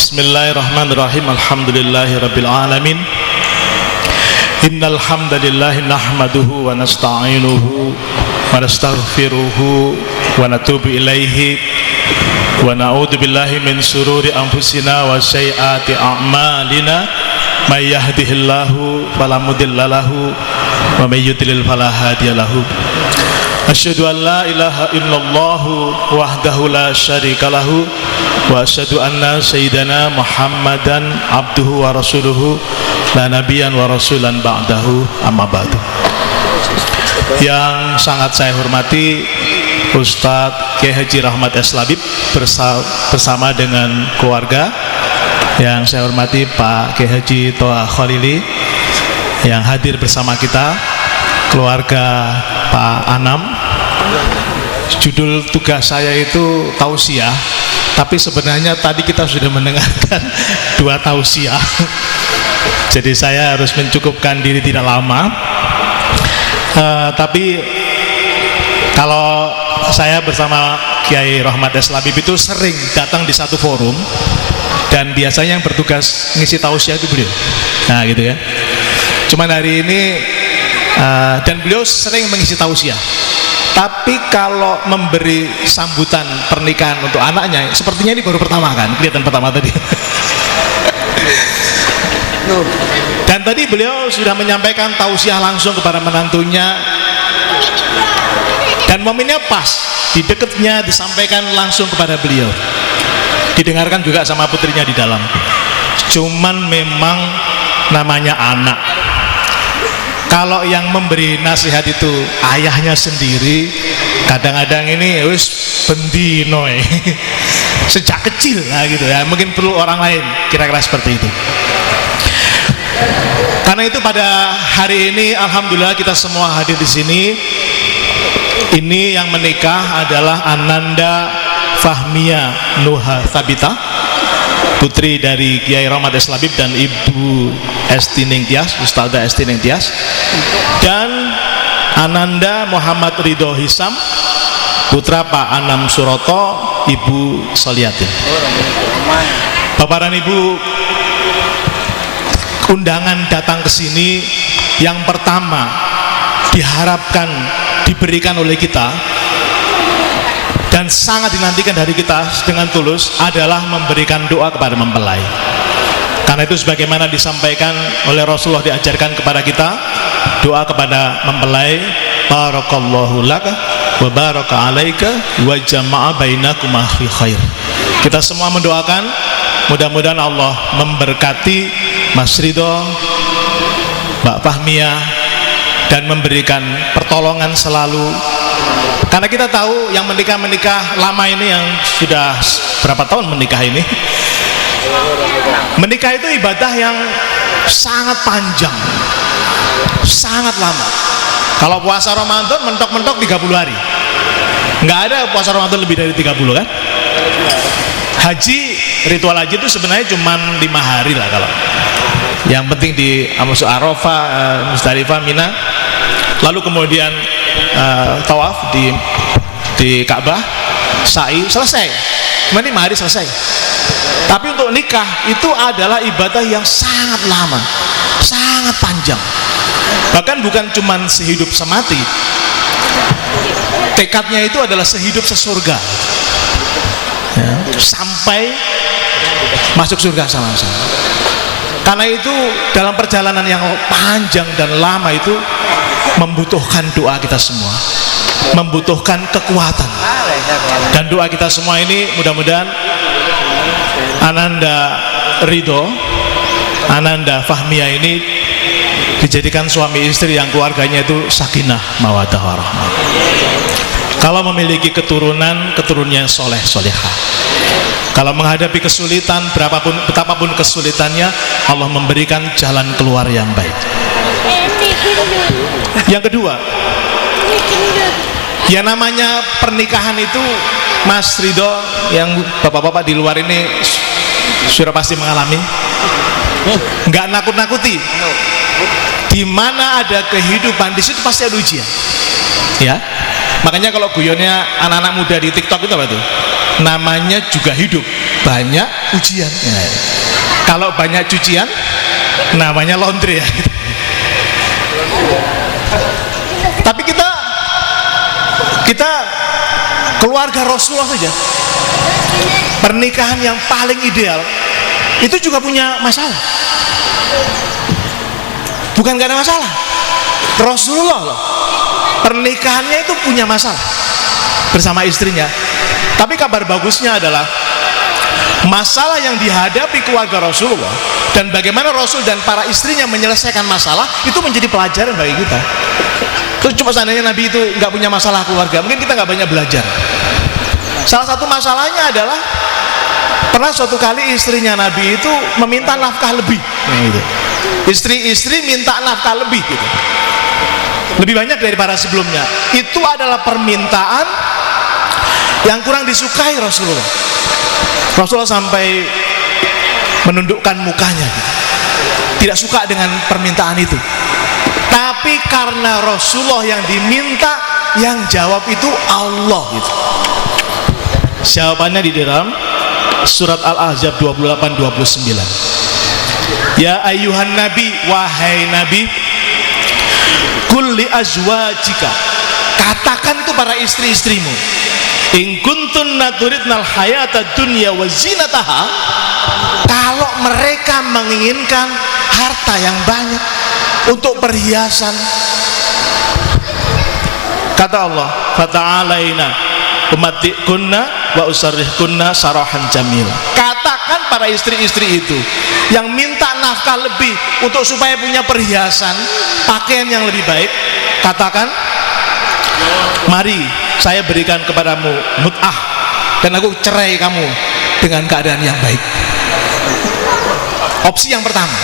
Bismillahirrahmanirrahim. Alhamdulillahi rabbil alamin. Innal hamdalillahi nahmaduhu wa nasta'inuhu wa nastaghfiruhu wa natubu ilaihi wa na'udzu billahi min sururi anfusina wa sayyiati a'malina may yahdihillahu fala mudilla lahu wa may yudlil fala hadiya lahu. Asyhadu an la ilaha illallah wahdahu la syarika lahu wa asyhadu anna sayyidana Muhammadan abduhu wa rasuluhu la nabiyyan wa rasulan ba'dahu, amma ba'du. Yang sangat saya hormati Ustadz Kiai Haji Rahmat S. Labib bersama dengan keluarga. Yang saya hormati Pak Kiai Haji Toha Khalili yang hadir bersama kita, keluarga Pak Anam. Judul tugas saya itu tausiah, tapi sebenarnya tadi kita sudah mendengarkan 2 tausiah. Jadi saya harus mencukupkan diri tidak lama. Tapi kalau saya bersama Kiai Rahmat S. Labib itu sering datang di satu forum, dan biasanya yang bertugas ngisi tausiah itu beliau. Nah gitu ya. Cuman hari ini dan beliau sering mengisi tausiah. Tapi kalau memberi sambutan pernikahan untuk anaknya, sepertinya ini baru pertama kan, kelihatan pertama tadi. Dan tadi beliau sudah menyampaikan tausiah langsung kepada menantunya, dan momennya pas, di dekatnya disampaikan langsung kepada beliau, didengarkan juga sama putrinya di dalam. Cuman memang namanya anak, kalau yang memberi nasihat itu ayahnya sendiri, kadang-kadang ini wis bendino sejak kecil, nah gitu ya, mungkin perlu orang lain, kira-kira seperti itu. Karena itu pada hari ini alhamdulillah kita semua hadir di sini. Ini yang menikah adalah Ananda Fahmia Nuha Thabita, putri dari Kiai Rahmat S. Labib dan Ibu Esti Ningtyas, Ustazah Esti Ningtyas, dan Ananda Muhammad Ridho Hisam, putra Pak Anam Suroto, Ibu Soliatin. Bapak dan Ibu, undangan datang ke sini yang pertama diharapkan diberikan oleh kita dan sangat dinantikan dari kita dengan tulus adalah memberikan doa kepada mempelai. Karena itu sebagaimana disampaikan oleh Rasulullah, diajarkan kepada kita doa kepada mempelai, barakallahu laka wa baraka alaika wa jama'a bainakuma fi khair. Kita semua mendoakan mudah-mudahan Allah memberkati Mas Ridho Mbak Fahmiyah, dan memberikan pertolongan selalu. Karena kita tahu yang menikah lama ini, yang sudah berapa tahun menikah ini, menikah itu ibadah yang sangat panjang, sangat lama. Kalau puasa Ramadan mentok-mentok 30 hari, nggak ada puasa Ramadan lebih dari 30 kan. Haji, ritual haji itu sebenarnya cuma 5 hari lah. Kalau yang penting di Arafah, Musdalifah, Mina, lalu kemudian tawaf di Ka'bah, sa'i, selesai. Cuma 5 hari selesai. Tapi untuk nikah itu adalah ibadah yang sangat lama, sangat panjang. Bahkan bukan cuma sehidup semati, tekadnya itu adalah sehidup sesurga, ya, sampai masuk surga sama-sama. Karena itu dalam perjalanan yang panjang dan lama itu membutuhkan doa kita semua, membutuhkan kekuatan. Dan doa kita semua ini mudah-mudahan Ananda Ridho, Ananda Fahmiyah ini dijadikan suami istri yang keluarganya itu sakinah mawaddah warahmah. Kalau memiliki keturunan yang soleh solehah, kalau menghadapi kesulitan betapapun kesulitannya, Allah memberikan jalan keluar yang baik. Yang kedua, ya namanya pernikahan itu, Mas Ridho, yang bapak-bapak di luar ini sudah pasti mengalami, nggak nakut-nakuti. Di mana ada kehidupan, di situ pasti ada ujian. Ya, makanya kalau guyonnya anak-anak muda di TikTok itu apa tuh? Namanya juga hidup, banyak ujian. Ya. Kalau banyak cucian, namanya laundry ya. Tapi kita keluarga Rasulullah saja, pernikahan yang paling ideal itu juga punya masalah. Bukan gak ada masalah, Rasulullah loh, pernikahannya itu punya masalah bersama istrinya. Tapi kabar bagusnya adalah masalah yang dihadapi keluarga Rasulullah dan bagaimana Rasul dan para istrinya menyelesaikan masalah itu menjadi pelajaran bagi kita. Terus cuma seandainya Nabi itu nggak punya masalah keluarga, mungkin kita nggak banyak belajar. Salah satu masalahnya adalah pernah suatu kali istrinya Nabi itu meminta nafkah lebih, gitu. Istri-istri minta nafkah lebih, gitu, lebih banyak daripada sebelumnya. Itu adalah permintaan yang kurang disukai Rasulullah. Rasulullah sampai menundukkan mukanya, gitu. Tidak suka dengan permintaan itu. Tapi karena Rasulullah yang diminta, yang jawab itu Allah, gitu. Jawabannya di dalam surat Al-Ahzab 28-29. Ya ayyuhan nabi, wahai nabi, kulli azwajika, katakan itu para istri-istrimu, in kuntunna turidnal hayata dunya wa zinataha, kalau mereka menginginkan harta yang banyak untuk perhiasan, kata Allah, fata'alaina umatti'kunna wa usarrihkunna sarahan jamila. Katakan para istri-istri itu yang minta nafkah lebih untuk supaya punya perhiasan, pakaian yang lebih baik, katakan, mari saya berikan kepadamu mut'ah dan aku cerai kamu dengan keadaan yang baik. Opsi yang pertama.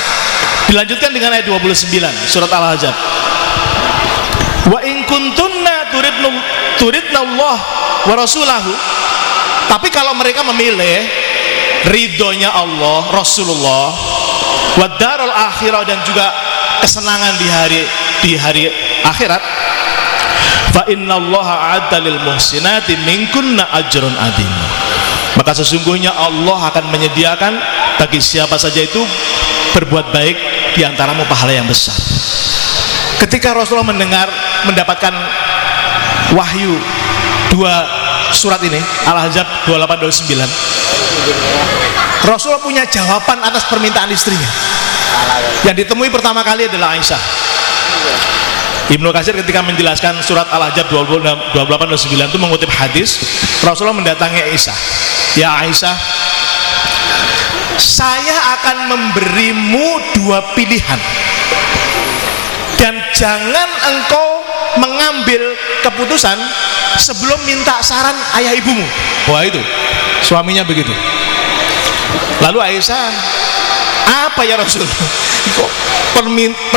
Dilanjutkan dengan ayat 29 surat Al-Ahzab. Wa in kuntunna turidna Allah wa rasulahu, tapi kalau mereka memilih ridhonya Allah, Rasulullah, wa darul akhirah, dan juga kesenangan di hari akhirat, fa innallaha a'adda lil muhsinati minkunna ajrun adzim, maka sesungguhnya Allah akan menyediakan bagi siapa saja itu berbuat baik di antaramu pahala yang besar. Ketika Rasulullah mendapatkan wahyu dua surat ini, Al-Ahzab 28-29, Rasulullah punya jawaban atas permintaan istrinya. Yang ditemui pertama kali adalah Aisyah. Ibnu Katsir ketika menjelaskan surat Al-Ahzab 28-29 itu mengutip hadis, Rasulullah mendatangi Aisyah. Ya Aisyah, saya akan memberimu dua pilihan. Dan jangan engkau mengambil keputusan sebelum minta saran ayah ibumu. Wah, itu suaminya begitu. Lalu Aisyah, apa ya Rasul? Kok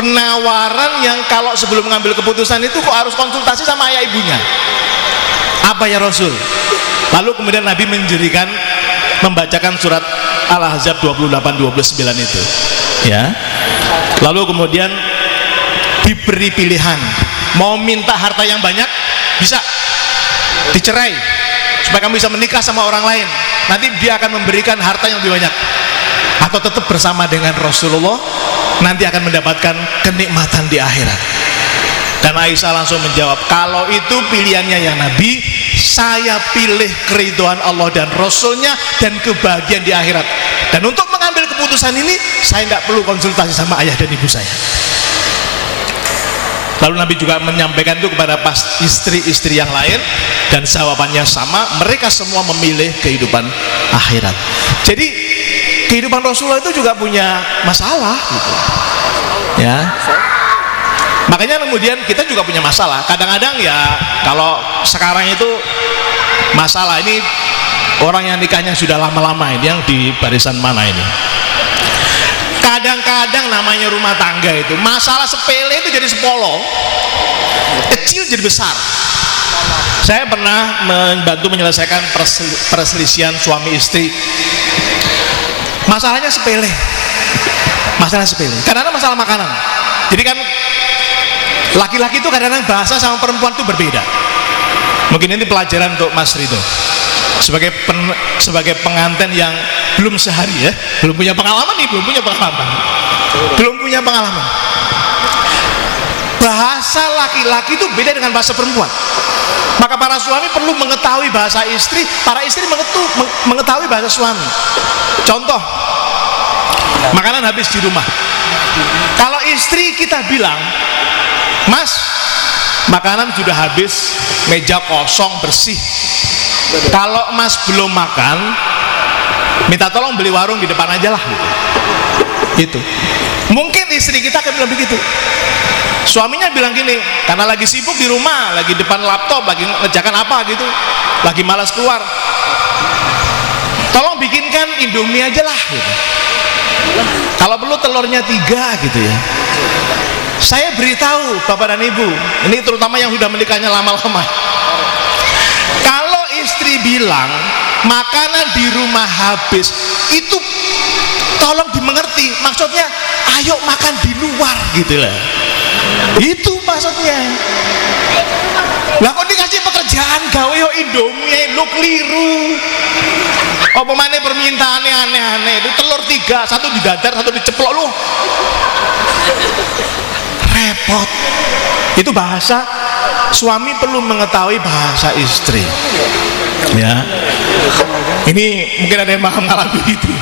penawaran yang kalau sebelum mengambil keputusan itu kok harus konsultasi sama ayah ibunya? Apa ya Rasul? Lalu kemudian Nabi membacakan surat Al-Ahzab 28-29 itu, ya. Lalu kemudian diberi pilihan, mau minta harta yang banyak, bisa dicerai supaya kamu bisa menikah sama orang lain, nanti dia akan memberikan harta yang lebih banyak, atau tetap bersama dengan Rasulullah, nanti akan mendapatkan kenikmatan di akhirat. Dan Aisyah langsung menjawab, kalau itu pilihannya yang Nabi, saya pilih keridhaan Allah dan Rasulnya dan kebahagiaan di akhirat. Dan untuk mengambil keputusan ini, saya tidak perlu konsultasi sama ayah dan ibu saya. Lalu Nabi juga menyampaikan itu kepada istri-istri yang lain, dan jawabannya sama, mereka semua memilih kehidupan akhirat. Jadi kehidupan Rasulullah itu juga punya masalah gitu. Ya. Makanya kemudian kita juga punya masalah. Kadang-kadang ya, kalau sekarang itu masalah ini orang yang nikahnya sudah lama-lama ini, yang di barisan mana ini? Kadang-kadang namanya rumah tangga itu masalah sepele itu jadi sepolo, kecil jadi besar. Saya pernah membantu menyelesaikan perselisihan suami istri. Masalahnya sepele, kadang-kadang masalah makanan. Jadi kan laki-laki itu kadang-kadang bahasa sama perempuan itu berbeda. Mungkin ini pelajaran untuk Mas Ridho sebagai pengantin yang belum sehari, ya, belum punya pengalaman. Bahasa laki-laki itu beda dengan bahasa perempuan. Maka para suami perlu mengetahui bahasa istri, para istri mengetahui bahasa suami. Contoh, makanan habis di rumah. Kalau istri kita bilang, Mas, makanan sudah habis, meja kosong, bersih. Kalau Mas belum makan, minta tolong beli warung di depan aja lah. Gitu. Mungkin istri kita akan bilang begitu. Suaminya bilang gini, karena lagi sibuk di rumah, lagi depan laptop, lagi ngerjakan apa gitu, lagi malas keluar. Tolong bikinkan Indomie aja lah. Gitu. Kalau perlu telurnya 3 gitu ya. Saya beritahu Bapak dan Ibu, ini terutama yang sudah menikahnya lama-lama, kalau istri bilang makanan di rumah habis, itu tolong dimengerti, maksudnya ayo makan di luar gitu lah. Itu maksudnya. Lah kok dikasih pekerjaan gawe yo Indomie, lu keliru. Apa mana permintaannya aneh-aneh, itu telur 3, 1 didadar, 1 diceplok lu. Repot. Itu bahasa suami perlu mengetahui bahasa istri. Ya. Ini mungkin ada yang mengalami itu.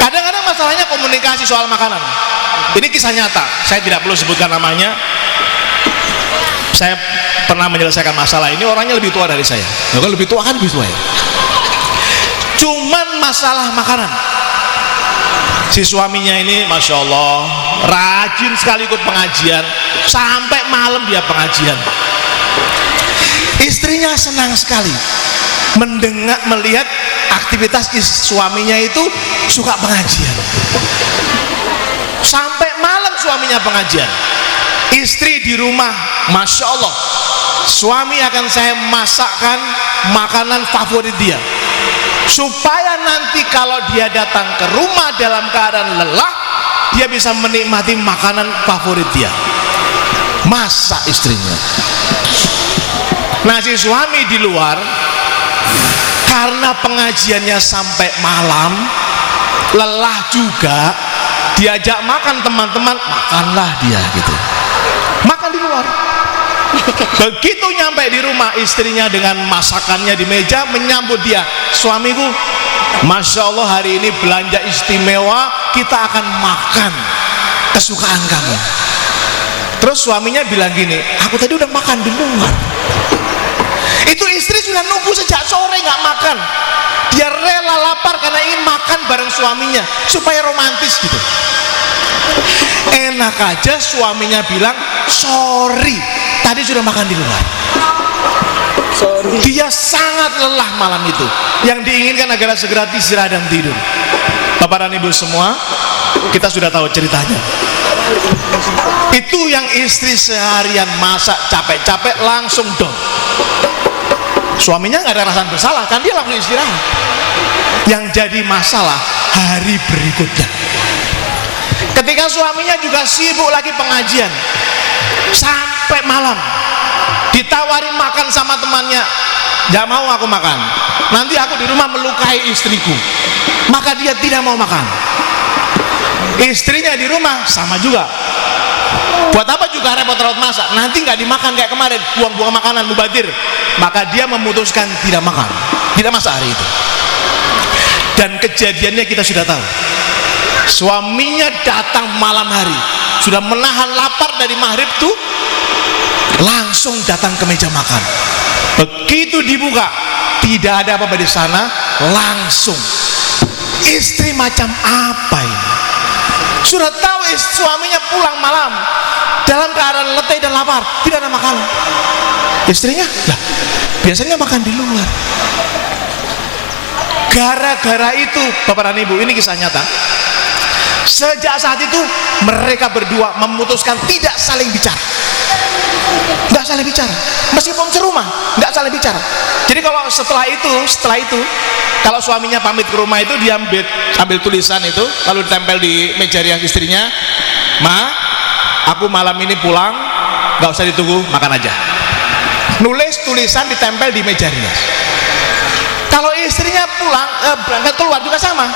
Kadang-kadang masalahnya komunikasi soal makanan. Ini kisah nyata, saya tidak perlu sebutkan namanya. Saya pernah menyelesaikan masalah ini, orangnya lebih tua dari saya. Nah, kan lebih tua kan lebih tua ya. Cuman masalah makanan. Si suaminya ini Masya Allah rajin sekali ikut pengajian, sampai malam dia pengajian. Istrinya senang sekali melihat aktivitas suaminya itu suka pengajian. Sampai malam suaminya pengajian. Istri di rumah, Masya Allah, suami akan saya masakkan makanan favorit dia, supaya nanti kalau dia datang ke rumah dalam keadaan lelah, dia bisa menikmati makanan favorit dia. Masak istrinya. Nah, si suami di luar, karena pengajiannya sampai malam, lelah juga, diajak makan teman-teman, makanlah dia gitu. Makan di luar. Begitu nyampe di rumah, istrinya dengan masakannya di meja menyambut dia. Suamiku, Masya Allah hari ini belanja istimewa, kita akan makan kesukaan kamu. Terus suaminya bilang gini, aku tadi udah makan di luar. Itu istri sudah nunggu sejak sore nggak makan. Dia rela lapar karena ingin makan bareng suaminya supaya romantis gitu. Enak aja suaminya bilang sorry, tadi sudah makan di luar. Dia sangat lelah malam itu. Yang diinginkan adalah segera istirahat dan tidur. Bapak dan Ibu semua, kita sudah tahu ceritanya. Itu yang istri seharian masak capek-capek langsung down. Suaminya nggak ada rasa bersalah, kan dia langsung istirahat. Yang jadi masalah hari berikutnya. Ketika suaminya juga sibuk lagi pengajian sampai malam, ditawarin makan sama temannya, nggak mau aku makan, nanti aku di rumah melukai istriku, maka dia tidak mau makan. Istrinya di rumah sama juga, buat apa juga repot-repot masak, nanti nggak dimakan kayak kemarin, buang-buang makanan mubazir. Maka dia memutuskan tidak makan, tidak masak hari itu. Dan kejadiannya kita sudah tahu. Suaminya datang malam hari, sudah menahan lapar dari maghrib tuh, langsung datang ke meja makan. Begitu dibuka, tidak ada apa-apa di sana, langsung istri macam apa ini? Sudah tahu suaminya pulang malam dalam keadaan letih dan lapar, tidak ada makanan. Istrinya, lah biasanya makan di luar. Gara-gara itu, Bapak dan Ibu, ini kisah nyata. Sejak saat itu mereka berdua memutuskan tidak saling bicara. Nggak saling bicara, meskipun serumah, nggak saling bicara. Jadi kalau setelah itu, kalau suaminya pamit ke rumah itu, dia ambil tulisan itu, lalu ditempel di meja rias istrinya. Ma, aku malam ini pulang, nggak usah ditunggu, makan aja. Nulis tulisan ditempel di meja rias. Kalau istrinya pulang, berangkat keluar juga sama,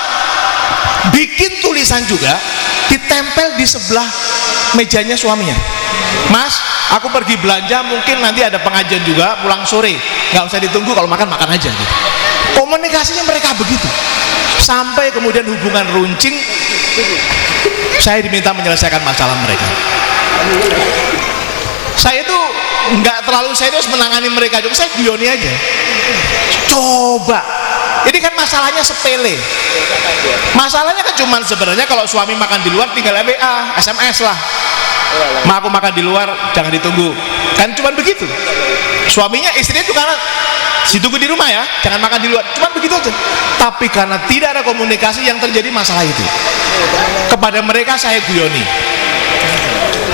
bikin tulisan juga ditempel di sebelah mejanya suaminya. Mas, aku pergi belanja, mungkin nanti ada pengajian juga, pulang sore, nggak usah ditunggu, kalau makan aja gitu. Komunikasinya mereka begitu, sampai kemudian hubungan runcing. Saya diminta menyelesaikan masalah mereka. Saya itu nggak terlalu serius menangani mereka juga, saya guyoni aja. Coba, ini kan masalahnya sepele. Masalahnya kan cuman sebenarnya kalau suami makan di luar tinggal WA, SMS lah. Ma, aku makan di luar, jangan ditunggu. Kan cuman begitu. Suaminya, istrinya juga karena ditunggu di rumah ya, jangan makan di luar. Cuman begitu aja. Tapi karena tidak ada komunikasi, yang terjadi masalah itu. Kepada mereka saya guyoni.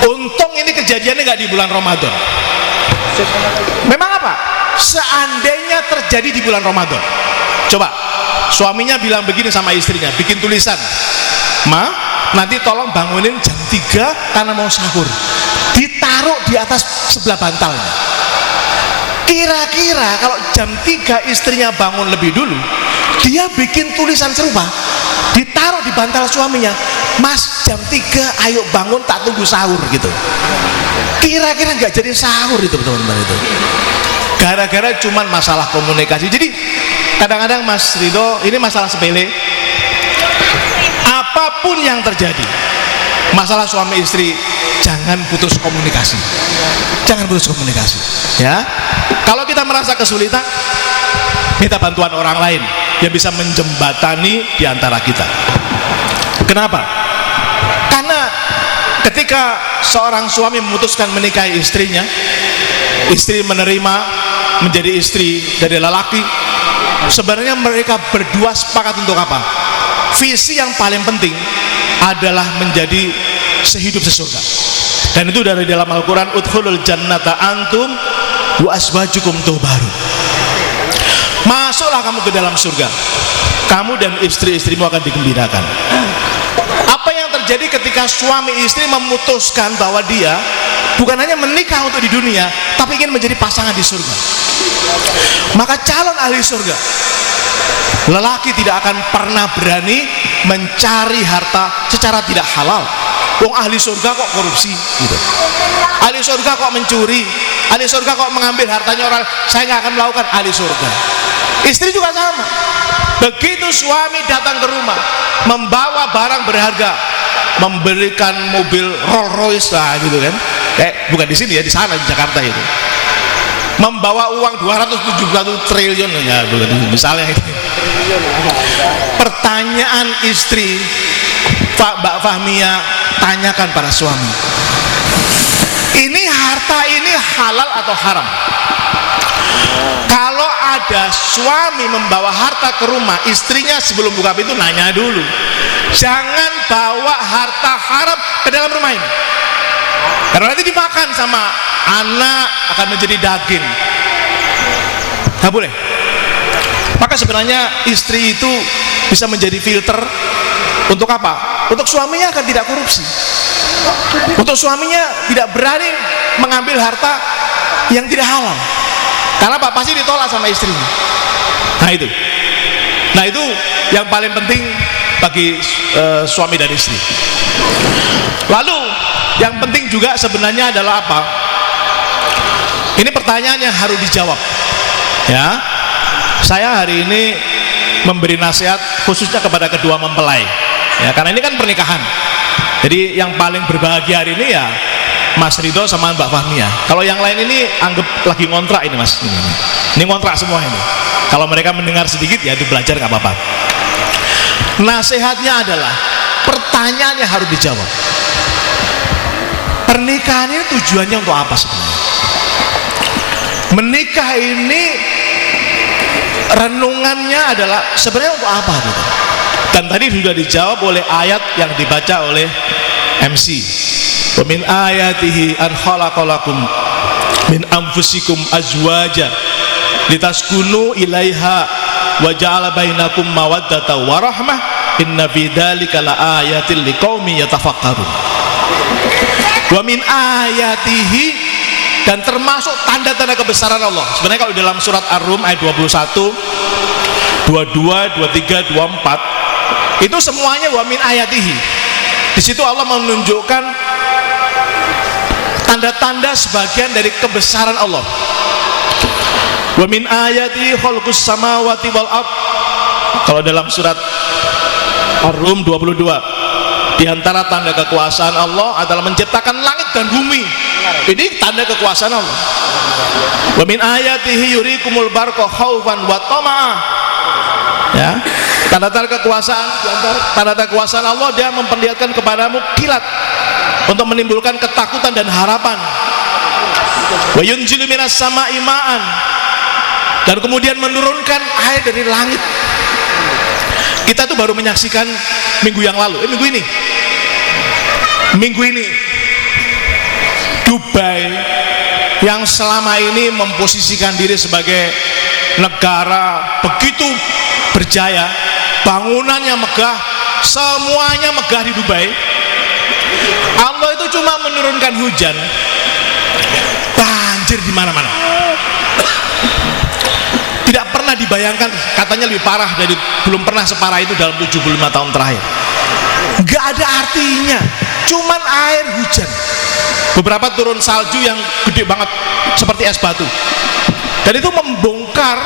Untung ini kejadiannya nggak di bulan Ramadan. Memang apa? Seandainya terjadi di bulan Ramadan, coba suaminya bilang begini sama istrinya, bikin tulisan, Ma, nanti tolong bangunin jam 3 karena mau sahur, ditaruh di atas sebelah bantalnya. Kira-kira kalau jam 3 istrinya bangun lebih dulu, dia bikin tulisan serupa, ditaruh di bantal suaminya, Mas, jam 3 ayo bangun, tak tunggu sahur gitu. Kira-kira nggak jadi sahur itu teman-teman itu. Gara-gara cuman masalah komunikasi. Jadi kadang-kadang Mas Ridho, ini masalah sepele. Apapun yang terjadi, masalah suami istri, jangan putus komunikasi. Jangan putus komunikasi. Ya, kalau kita merasa kesulitan, minta bantuan orang lain yang bisa menjembatani di antara kita. Kenapa? Karena ketika seorang suami memutuskan menikahi istrinya, istri menerima menjadi istri dari lelaki, sebenarnya mereka berdua sepakat untuk apa? Visi yang paling penting adalah menjadi sehidup sesurga. Dan itu dari dalam Al-Quran, udkhulul jannata antum wa aswajukum tuhbarun. Masuklah kamu ke dalam surga, kamu dan istri-istrimu akan digembirakan. Apa yang terjadi ketika suami istri memutuskan bahwa dia bukan hanya menikah untuk di dunia, tapi ingin menjadi pasangan di surga, maka calon ahli surga, lelaki tidak akan pernah berani mencari harta secara tidak halal. Wong ahli surga kok korupsi gitu, ahli surga kok mencuri, ahli surga kok mengambil hartanya orang, saya nggak akan melakukan. Ahli surga. Istri juga sama. Begitu suami datang ke rumah membawa barang berharga, memberikan mobil Rolls Royce lah gitu kan, bukan di sini ya, di sana di Jakarta itu, membawa uang 271 triliun ya, misalnya itu. Pertanyaan istri, Mbak Fahmia, tanyakan para suami, ini harta ini halal atau haram? Kalau ada suami membawa harta ke rumah, istrinya sebelum buka pintu nanya dulu, jangan bawa harta haram ke dalam rumah ini, karena nanti dimakan sama anak, akan menjadi daging. Nggak boleh. Maka sebenarnya istri itu bisa menjadi filter untuk apa? Untuk suaminya akan tidak korupsi, untuk suaminya tidak berani mengambil harta yang tidak halal. Karena apa? Pasti ditolak sama istrinya. Nah itu yang paling penting bagi suami dan istri. Lalu yang penting juga sebenarnya adalah apa? Ini pertanyaan yang harus dijawab. Ya, saya hari ini memberi nasihat khususnya kepada kedua mempelai. Ya, karena ini kan pernikahan. Jadi yang paling berbahagia hari ini ya Mas Ridho sama Mbak Fahmia. Kalau yang lain ini anggap lagi ngontrak ini Mas. Ini ngontrak semua ini. Kalau mereka mendengar sedikit ya itu belajar nggak apa-apa. Nasihatnya adalah pertanyaannya harus dijawab. Pernikahan ini tujuannya untuk apa sebenarnya? Menikah ini renungannya adalah sebenarnya untuk apa gitu. Dan tadi sudah dijawab oleh ayat yang dibaca oleh MC. Wa min ayatihi an khalaqalakum min anfusikum azwaja litaskunu ilaiha wa ja'ala bainakum mawaddatan wa rahmah inna fi dzalika laayatil liqaumin yatafakkarun. Wa min ayatihi, dan termasuk tanda-tanda kebesaran Allah. Sebenarnya kalau dalam surat Ar-Rum ayat 21, 22, 23, 24 itu semuanya wa min ayatihi. Di situ Allah menunjukkan tanda-tanda sebagian dari kebesaran Allah. Wa min ayatihi khalqus samawati wal ard. Kalau dalam surat Ar-Rum 22, di antara tanda kekuasaan Allah adalah menciptakan langit dan bumi. Ini tanda kekuasaan Allah. Wa min ayatihi yurikumul barqa khaufan wa tama'a. Ya, tanda-tanda kekuasaan, tanda-tanda kekuasaan Allah, dia memperlihatkan kepadamu kilat untuk menimbulkan ketakutan dan harapan. Wa yunzilu minas sama'i ma'an, dan kemudian menurunkan air dari langit. Kita tuh baru menyaksikan minggu yang lalu, minggu ini Dubai yang selama ini memposisikan diri sebagai negara begitu berjaya, bangunannya megah, semuanya megah di Dubai. Allah itu cuma menurunkan hujan, banjir di mana-mana. Tidak pernah dibayangkan, katanya lebih parah dari, belum pernah separah itu dalam 75 tahun terakhir. Gak ada artinya, cuman air hujan. Beberapa turun salju yang gede banget seperti es batu. Dan itu membongkar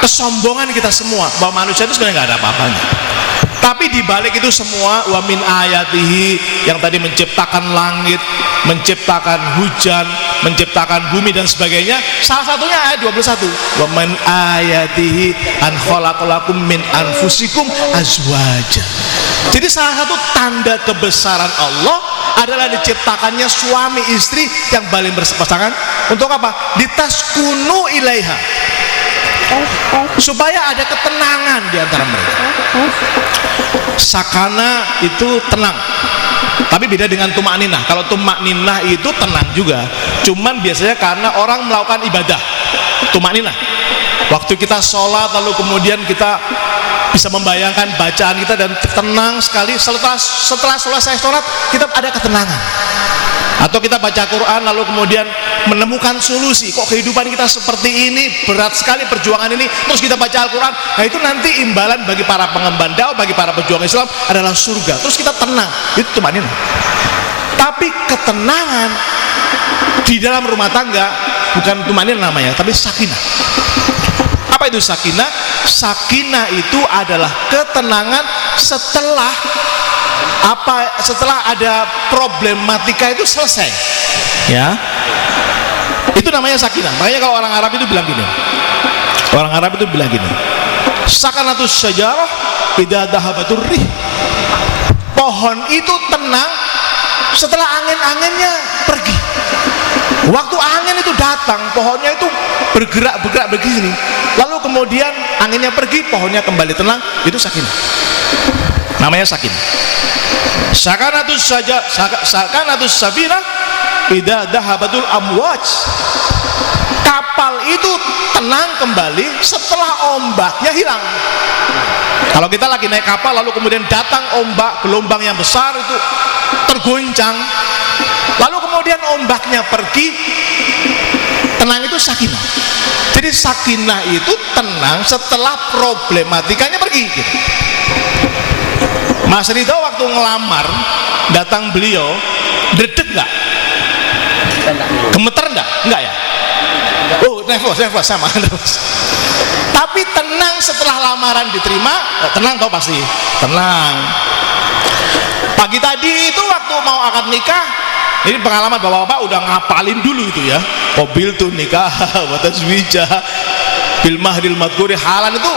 kesombongan kita semua bahwa manusia itu sebenarnya gak ada apa-apanya. Tapi di balik itu semua, wa min ayatihi, yang tadi menciptakan langit, menciptakan hujan, menciptakan bumi dan sebagainya, salah satunya ayat 21, wa min ayatihi an khalaqalakum min anfusikum azwaja. Jadi salah satu tanda kebesaran Allah adalah diciptakannya suami istri yang baling berpasangan. Untuk apa? Ditaskunu ilaiha, supaya ada ketenangan di antara mereka. Sakana itu tenang, tapi beda dengan tumakninah. Kalau tumakninah itu tenang juga, cuman biasanya karena orang melakukan ibadah. Tumakninah, waktu kita sholat lalu kemudian kita bisa membayangkan bacaan kita dan tenang sekali. Setelah selesai sholat kita ada ketenangan. Atau kita baca Quran lalu kemudian menemukan solusi, kok kehidupan kita seperti ini, berat sekali perjuangan ini, terus kita baca Al-Quran. Nah itu nanti imbalan bagi para pengemban dakwah, bagi para pejuang Islam adalah surga. Terus kita tenang, itu tumakninah. Tapi ketenangan di dalam rumah tangga bukan tumakninah namanya, tapi sakinah. Apa itu sakinah? Sakinah itu adalah ketenangan setelah ada problematika itu selesai, ya, itu namanya sakinah. Makanya kalau orang Arab itu bilang gini, sakanatus syajarah idza dhahabatur rih. pohon itu tenang setelah angin-anginnya pergi. Waktu angin itu datang, pohonnya itu bergerak begini. Lalu kemudian anginnya pergi, pohonnya kembali tenang. Itu sakinah. Namanya sakinah. Sakanatus sabina idza dhahabatul amwaj. Kapal itu tenang kembali setelah ombaknya hilang. Kalau kita lagi naik kapal lalu kemudian datang ombak, gelombang yang besar itu tergoncang, lalu kemudian ombaknya pergi, tenang, itu sakinah. Jadi sakinah itu tenang setelah problematikanya pergi gitu. Mas Ridho waktu ngelamar datang beliau, dedek nggak? Gemeter nggak? Enggak ya? Oh, nervous sama nervous. Tapi tenang setelah lamaran diterima, tenang tau pasti, tenang. Pagi tadi itu waktu mau akad nikah, ini pengalaman bapak-bapak udah ngapalin dulu itu ya. Qabil tuh nikah, wa tazwija bil mahril madhkuri halan, itu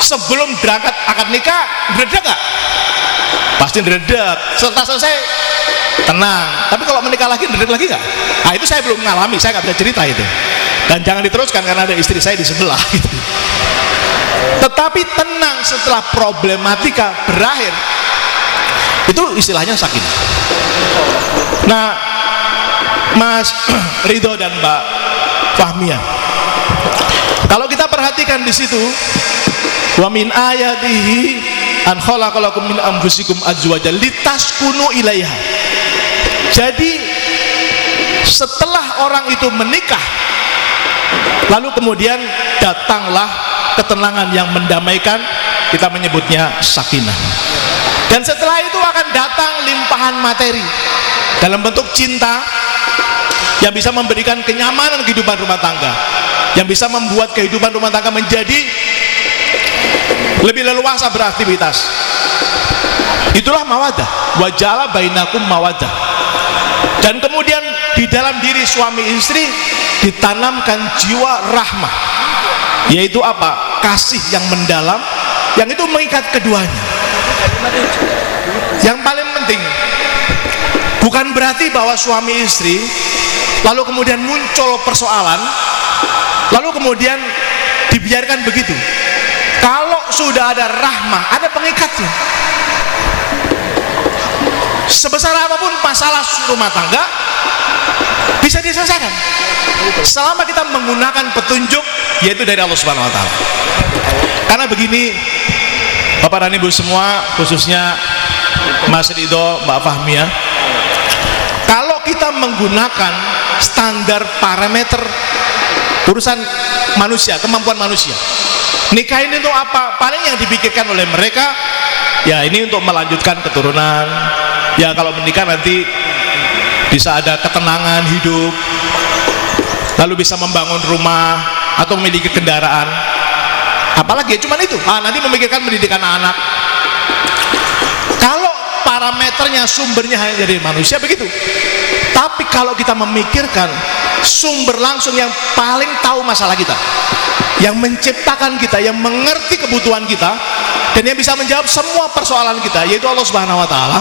sebelum berangkat akad nikah dredak nggak? Pasti dredak. Setelah selesai tenang. Tapi kalau menikah lagi dredak lagi nggak? Nah itu saya belum mengalami, saya nggak bisa cerita itu. Dan jangan diteruskan karena ada istri saya di sebelah gitu. Tetapi tenang setelah problematika berakhir, itu istilahnya sakinah. Nah, Mas Ridho dan Mbak Fahmiyah, kalau kita perhatikan di situ, wa min ayatihi an khalaqalakum min anfusikum azwajan litaskunu ilaiha. Jadi setelah orang itu menikah, lalu kemudian datanglah ketenangan yang mendamaikan, kita menyebutnya sakinah. Dan setelah itu akan datang limpahan materi dalam bentuk cinta yang bisa memberikan kenyamanan kehidupan rumah tangga, yang bisa membuat kehidupan rumah tangga menjadi lebih leluasa beraktivitas. Itulah mawaddah, wa ja'ala bainakum mawaddah. Dan kemudian di dalam diri suami istri ditanamkan jiwa rahmah, yaitu apa? Kasih yang mendalam, yang itu mengikat keduanya. Yang paling penting, bukan berarti bahwa suami istri lalu kemudian muncul persoalan, lalu kemudian dibiarkan begitu. Kalau sudah ada rahmah, ada pengikatnya. Sebesar apapun masalah rumah tangga bisa diselesaikan selama kita menggunakan petunjuk, yaitu dari Allah Subhanahu wa taala. Karena begini, Bapak dan Ibu semua, khususnya Mas Ridho, Mbak Fahmiyah, kalau kita menggunakan standar parameter urusan manusia, kemampuan manusia, nikah ini untuk apa? Paling yang dipikirkan oleh mereka, ya ini untuk melanjutkan keturunan. Ya kalau menikah nanti bisa ada ketenangan hidup, lalu bisa membangun rumah atau memiliki kendaraan. Apalagi ya cuman itu. Nanti memikirkan pendidikan anak. Kalau parameternya sumbernya hanya dari manusia, begitu. Tapi kalau kita memikirkan sumber langsung yang paling tahu masalah kita, yang menciptakan kita, yang mengerti kebutuhan kita, dan yang bisa menjawab semua persoalan kita, yaitu Allah Subhanahu wa taala,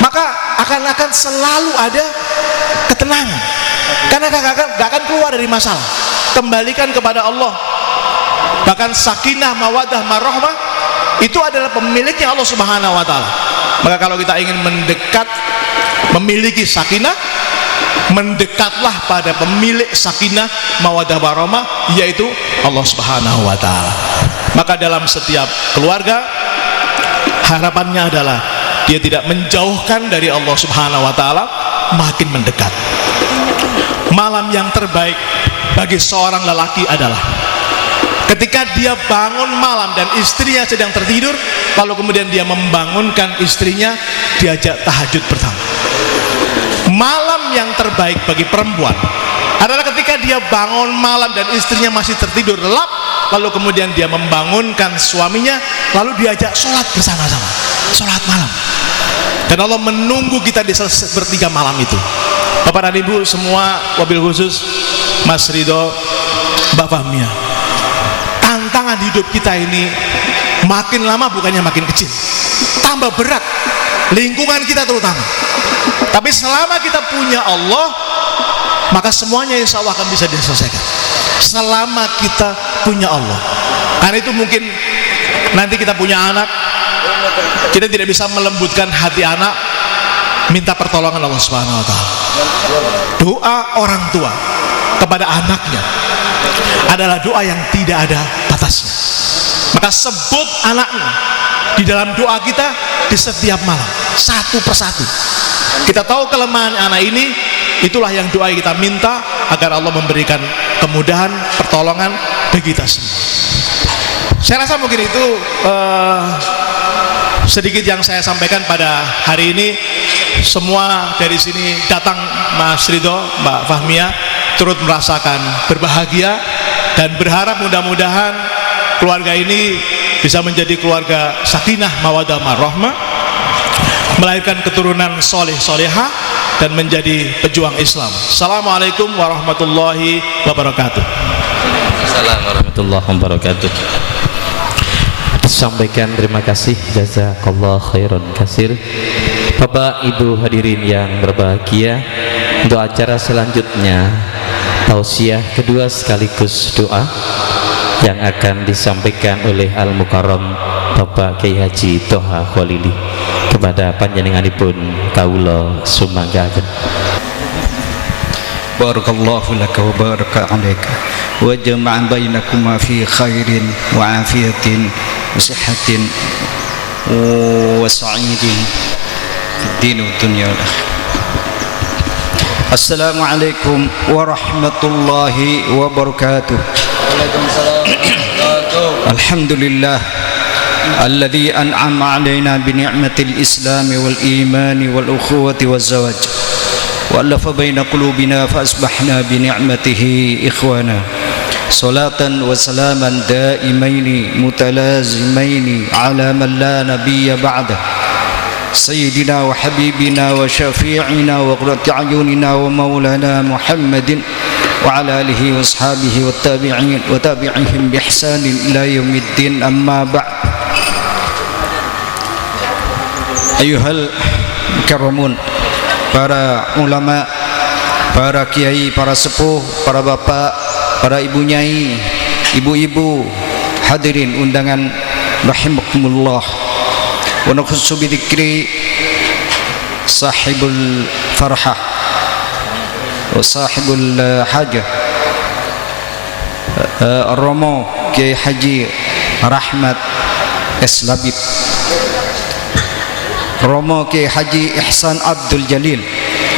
maka akan selalu ada ketenangan. Karena gak akan keluar dari masalah. Kembalikan kepada Allah. Bahkan sakinah, mawaddah, marahmah itu adalah pemiliknya Allah Subhanahu wa taala. Maka kalau kita ingin mendekat, memiliki sakinah, mendekatlah pada pemilik sakinah, mawaddah, warahmah, yaitu Allah Subhanahu wa taala. Maka dalam setiap keluarga harapannya adalah dia tidak menjauhkan dari Allah Subhanahu wa taala, makin mendekat. Malam yang terbaik bagi seorang lelaki adalah ketika dia bangun malam dan istrinya sedang tertidur, lalu kemudian dia membangunkan istrinya, diajak tahajud bersama. Malam yang terbaik bagi perempuan adalah ketika dia bangun malam dan istrinya masih tertidur lelap, lalu kemudian dia membangunkan suaminya, lalu diajak sholat bersama-sama, sholat malam. Dan Allah menunggu kita di sepertiga malam itu. Bapak dan Ibu semua, wabil khusus Mas Ridho, Mbak Fahmiyah, tantangan hidup kita ini makin lama bukannya makin kecil. tambah berat, lingkungan kita terutama. Tapi selama kita punya Allah, maka semuanya insya Allah akan bisa diselesaikan. Selama kita punya Allah. Karena itu mungkin nanti kita punya anak, kita tidak bisa melembutkan hati anak, minta pertolongan Allah Subhanahu wa Ta'ala. Doa orang tua kepada anaknya adalah doa yang tidak ada batasnya. Maka sebut anaknya di dalam doa kita di setiap malam, satu persatu. Kita tahu kelemahan anak ini, itulah yang doa kita minta agar Allah memberikan kemudahan, pertolongan bagi kita semua. Saya rasa mungkin itu sedikit yang saya sampaikan pada hari ini. Semua dari sini datang, Mas Ridho, Mbak Fahmia, turut merasakan berbahagia dan berharap mudah-mudahan keluarga ini bisa menjadi keluarga sakinah mawaddah warahmah, melahirkan keturunan soleh solehah dan menjadi pejuang Islam. Assalamualaikum warahmatullahi wabarakatuh. Assalamualaikum warahmatullahi wabarakatuh. Disampaikan terima kasih, jazakallah khairan kasir. Bapak Ibu hadirin yang berbahagia, untuk acara selanjutnya tausiah kedua sekaligus doa yang akan disampaikan oleh Al-Mukarram Bapak Kiai Haji Toha Khalili kepada panjenenganipun kawula sumanggaken. Barakallahu laka wa baraka alaika wa jama'a bainakuma fi khairin wa afiyatin wa sihhatin wa sa'idin fid din wa dunya wal akhirah. Assalamualaikum warahmatullahi wabarakatuh. Alhamdulillah alladzi an'ama 'alaina bi ni'matil islam wal iman wal ukhuwati waz zawaj wa alafa baina qulubina fa asbahna bi ni'matihi ikhwana. Salatan wa salaman daimaini mutalazimaini ala man la nabiyya ba'da سيدنا وحبيبنا وشفيعنا وقرة أعيننا ومولانا محمد وعلى آله وأصحابه والتابعين وتابعهم بإحسان إلى يوم الدين. أما بعد أيها المكرمون, para ulama, para kiai, para sepuh, para bapak, para ibu nyai, ibu-ibu, hadirin undangan rahimakumullah. Wa nakhussu bi dzikri sahibul farhah wa sahibul hajah Romo Kiai Haji Rahmat S. Labib, Romo Kiai Haji Ihsan Abdul Jalil,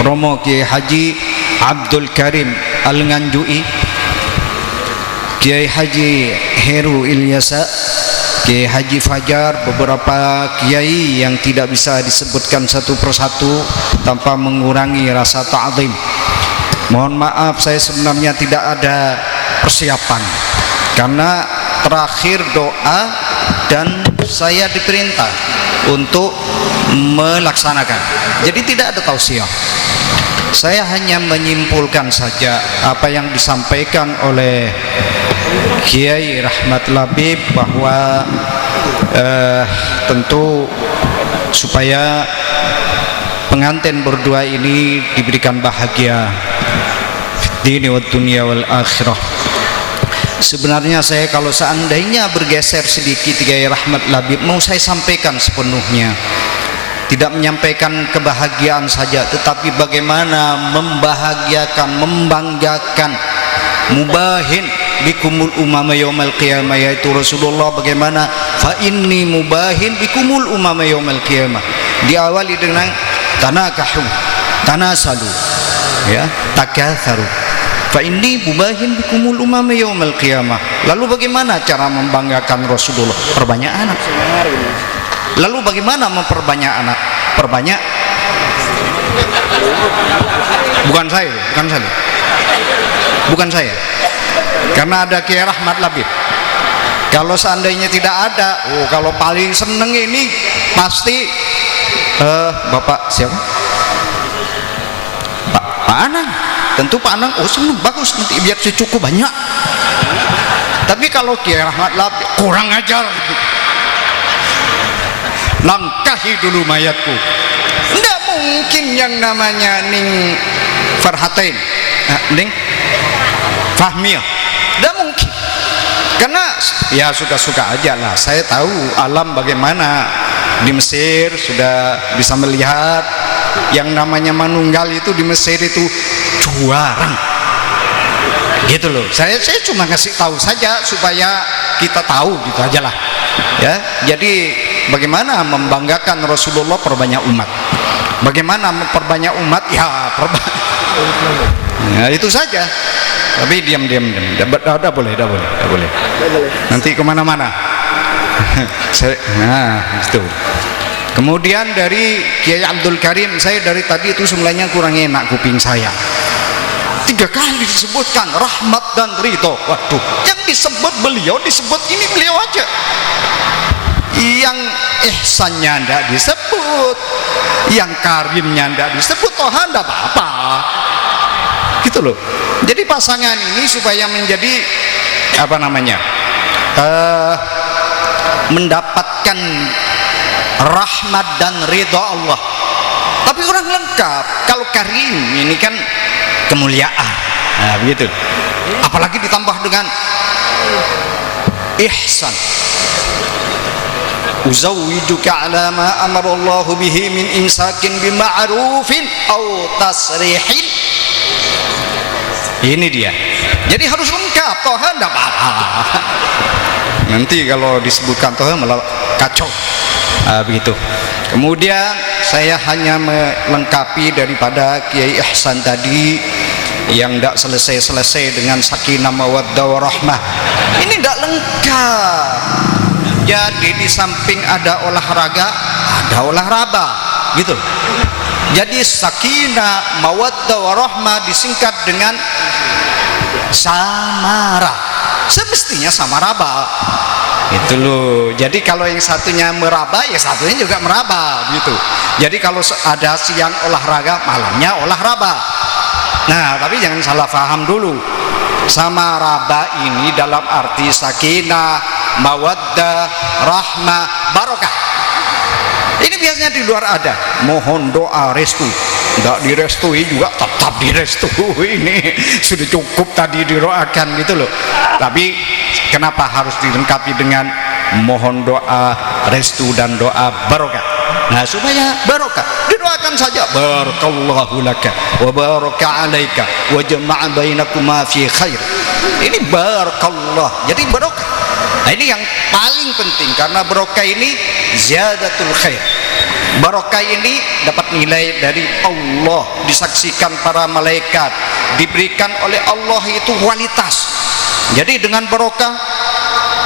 Romo Kiai Haji Abdul Karim Al-Nganjui, Kiai Haji Heru Ilyasa, Kiai Haji Fajar, beberapa kiai yang tidak bisa disebutkan satu persatu tanpa mengurangi rasa ta'zim. Mohon maaf, saya sebenarnya tidak ada persiapan karena terakhir doa dan saya diperintah untuk melaksanakan, jadi tidak ada tausiah. Saya hanya menyimpulkan saja apa yang disampaikan oleh Kiai Rahmat Labib, bahwa tentu supaya pengantin berdua ini diberikan bahagia fid din wa dunya wal akhirah. Sebenarnya saya kalau seandainya bergeser sedikit Kiai Rahmat Labib, mau saya sampaikan sepenuhnya, tidak menyampaikan kebahagiaan saja, tetapi bagaimana membahagiakan, membanggakan, mubahin bikumul umama yaumal qiyamah, yaitu Rasulullah bagaimana fa inni mubahin bikumul umama yaumal qiyamah, diawali dengan tanakahu, tanasalu, ya, takatharu, fa inni mubahin bikumul umama yaumal qiyamah. Lalu bagaimana cara membanggakan Rasulullah? Perbanyak anak. Lalu bagaimana memperbanyak anak? Perbanyak, bukan saya, bukan saya, karena ada Kiai Rahmat Labib. Kalau seandainya tidak ada, kalau paling seneng ini pasti Bapak siapa? Pak Anang. Tentu Pak Anang, seneng, bagus, nanti biar cukup banyak. Tapi kalau Kiai Rahmat Labib kurang ajar. langkahi dulu mayatku. Tidak mungkin yang namanya Ning Farhatain, Ning Fahmiyah, tidak mungkin. Karena ya suka-suka aja lah. Saya tahu alam bagaimana di Mesir, sudah bisa melihat yang namanya manunggal itu di Mesir itu juara. Gitu loh. Saya cuma ngasih tahu saja supaya kita tahu gitu aja lah. Ya, jadi bagaimana membanggakan Rasulullah perbanyak umat. Bagaimana memperbanyak umat? Ya, ya itu saja. Tapi diam. Udah boleh. Nanti kemana-mana. Nah, itu. Kemudian dari Kiai Abdul Karim, saya dari tadi itu sebenarnya kurang enak kuping saya. 3 kali disebutkan rahmat dan ridho. Waduh, yang disebut beliau, disebut ini beliau aja. Yang ihsannya tidak disebut, yang karimnya tidak disebut, toha tidak apa-apa. Gitu loh. Jadi pasangan ini supaya menjadi apa namanya, mendapatkan rahmat dan ridha Allah. Tapi orang lengkap. Kalau karim ini kan kemuliaan, nah begitu. Apalagi ditambah dengan ihsan. Uzawwijuka ala ma amarallahu bihi min imsakin bima'rufin aw tasrihin. Ini dia. Jadi harus lengkap, toha enggak apa-apa. Nanti kalau disebutkan toha malah kacau. Begitu. Kemudian saya hanya melengkapi daripada Kiai Ihsan tadi yang tidak selesai dengan sakinah mawaddah warahmah. Ini tidak lengkap. Jadi di samping ada olahraga, ada olahraga, gitu. Jadi sakinah mawaddah warahmah disingkat dengan samara. Semestinya samaraba. Itu loh. Jadi kalau yang satunya meraba, ya satunya juga meraba, gitu. Jadi kalau ada siang olahraga, malamnya olahraga. Nah, tapi jangan salah paham dulu. Samaraba ini dalam arti sakinah, mawaddah, rahmah, barokah. Ini biasanya di luar ada. Mohon doa restu. Enggak direstui juga tetap direstui. Ini sudah cukup tadi didoakan gitu loh. Tapi kenapa harus dilengkapi dengan mohon doa restu dan doa barokah? Nah, supaya barokah, didoakan saja barakallahu laka wa baraka alaika wa jama'a bainakuma fi khair. Ini barakallah, jadi barokah. Nah, ini yang paling penting karena barokah ini ziyadatul khair. Barokah ini dapat nilai dari Allah, disaksikan para malaikat, diberikan oleh Allah itu kualitas. Jadi dengan barokah,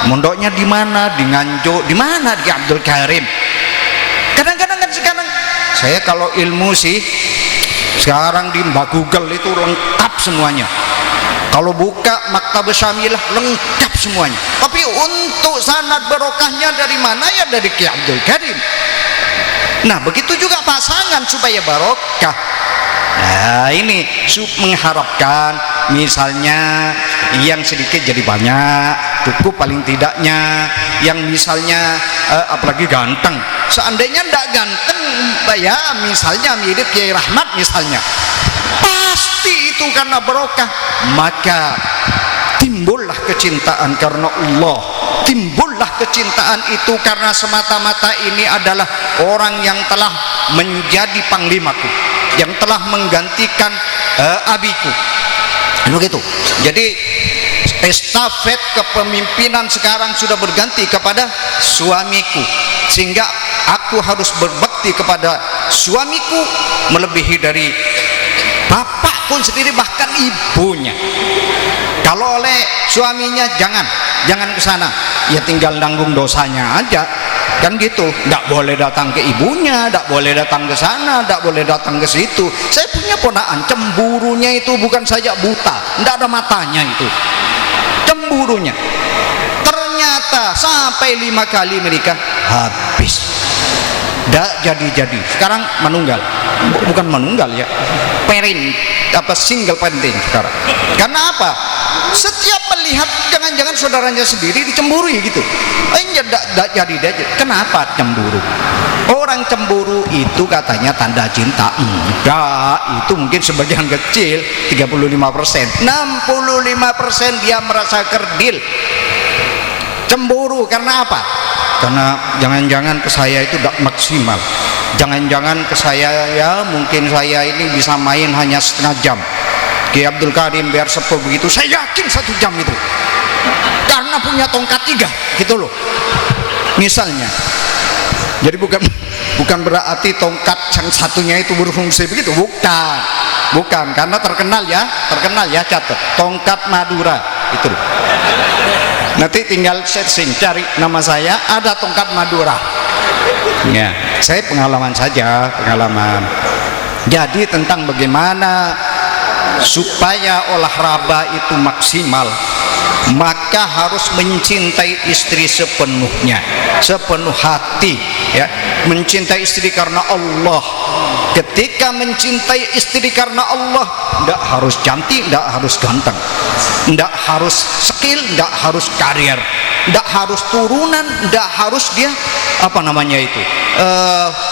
mondoknya di mana? Di Nganjuk, di mana? Di Abdul Karim. Kadang-kadang kan sekarang saya kalau ilmu sih sekarang di Mbak Google itu lengkap semuanya. Kalau buka Maktab Syamilah lengkap semuanya. Tapi untuk sanad barokahnya dari mana? Ya dari Ki Abdul Karim. Nah, begitu juga pasangan supaya barokah. Nah, ini mengharapkan misalnya yang sedikit jadi banyak, cukup paling tidaknya. Yang misalnya apalagi ganteng, seandainya tidak ganteng ya misalnya mirip Kiai Rahmat misalnya, pasti itu karena barokah. Maka timbullah kecintaan karena Allah, timbullah kecintaan itu karena semata-mata ini adalah orang yang telah menjadi panglimaku, yang telah menggantikan abiku. Begitu. Jadi estafet kepemimpinan sekarang sudah berganti kepada suamiku, sehingga aku harus berbakti kepada suamiku melebihi dari bapak pun sendiri, bahkan ibunya. Kalau oleh suaminya jangan ke sana, ya tinggal nanggung dosanya aja, kan gitu. Nggak boleh datang ke ibunya, nggak boleh datang ke sana, nggak boleh datang ke situ. Saya punya ponakan, cemburunya itu bukan saja buta, nggak ada matanya itu, cemburunya. Ternyata sampai 5 kali menikah habis, nggak jadi. Sekarang menunggal, bukan menunggal ya, single parenting sekarang. Karena apa? setiap melihat jangan-jangan saudaranya sendiri dicemburui gitu. Jadi kenapa cemburu? Orang cemburu itu katanya tanda cinta. Enggak, itu mungkin sebagian kecil, 35%. 65% dia merasa kerdil. Cemburu karena apa? Karena jangan-jangan ke saya itu tidak maksimal. Jangan-jangan ke saya ya mungkin saya ini bisa main hanya setengah jam. Ki Abdul Karim biar sepuh begitu, saya yakin 1 jam itu. Karena punya tongkat 3 gitu loh. Misalnya. Jadi bukan berarti tongkat yang satunya itu berfungsi begitu, bukan karena terkenal ya catat tongkat Madura itu loh. Nanti tinggal searching cari nama saya, ada tongkat Madura ya. Saya pengalaman saja, jadi tentang bagaimana supaya olahraga itu maksimal, maka harus mencintai istri sepenuhnya, sepenuh hati ya. Mencintai istri karena Allah. Ketika mencintai istri karena Allah, tidak harus cantik, tidak harus ganteng, tidak harus skill, tidak harus karier, tidak harus turunan, tidak harus dia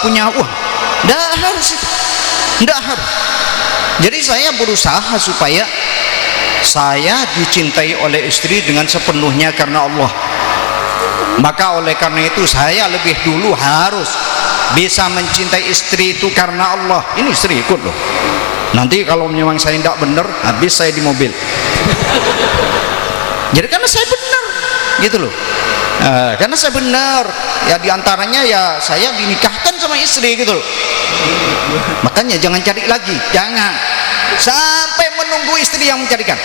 punya uang, tidak harus itu, tidak harus. Jadi saya berusaha supaya saya dicintai oleh istri dengan sepenuhnya karena Allah. Maka oleh karena itu saya lebih dulu harus bisa mencintai istri itu karena Allah. Ini istri ikut loh. Nanti kalau memang saya tidak benar, habis saya di mobil. Jadi karena saya benar gitu loh. Karena saya benar ya, diantaranya ya saya dinikahkan sama istri gitu loh. Makanya jangan cari lagi, jangan sampai menunggu istri yang mencarikan.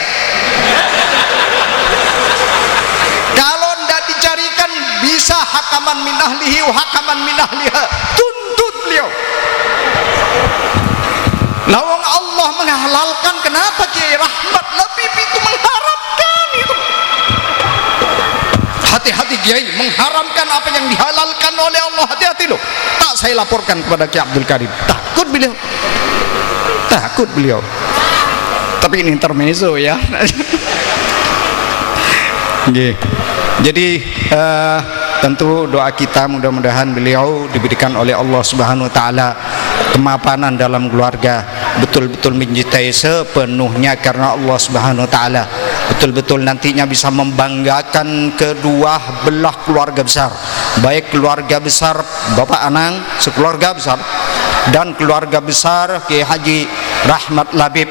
Kalau tidak dicarikan, bisa hakaman min ahlihi wa hakaman min ahliha, tuntut beliau. Lawang Allah menghalalkan, kenapa Kiai Rahmat Labib itu mengharamkan itu? Hati-hati Kiai, mengharamkan apa yang dihalalkan oleh Allah, hati-hati loh. Tak saya laporkan kepada Kiai Abdul Karim, takut beliau. Tapi ini intermezzo ya. Jadi tentu doa kita mudah-mudahan beliau diberikan oleh Allah Subhanahu wa taala kemapanan dalam keluarga, betul-betul mencintai sepenuhnya karena Allah Subhanahu wa taala, betul-betul nantinya bisa membanggakan kedua belah keluarga besar, baik keluarga besar Bapak Anang sekeluarga besar dan keluarga besar Kiai Haji Rahmat Labib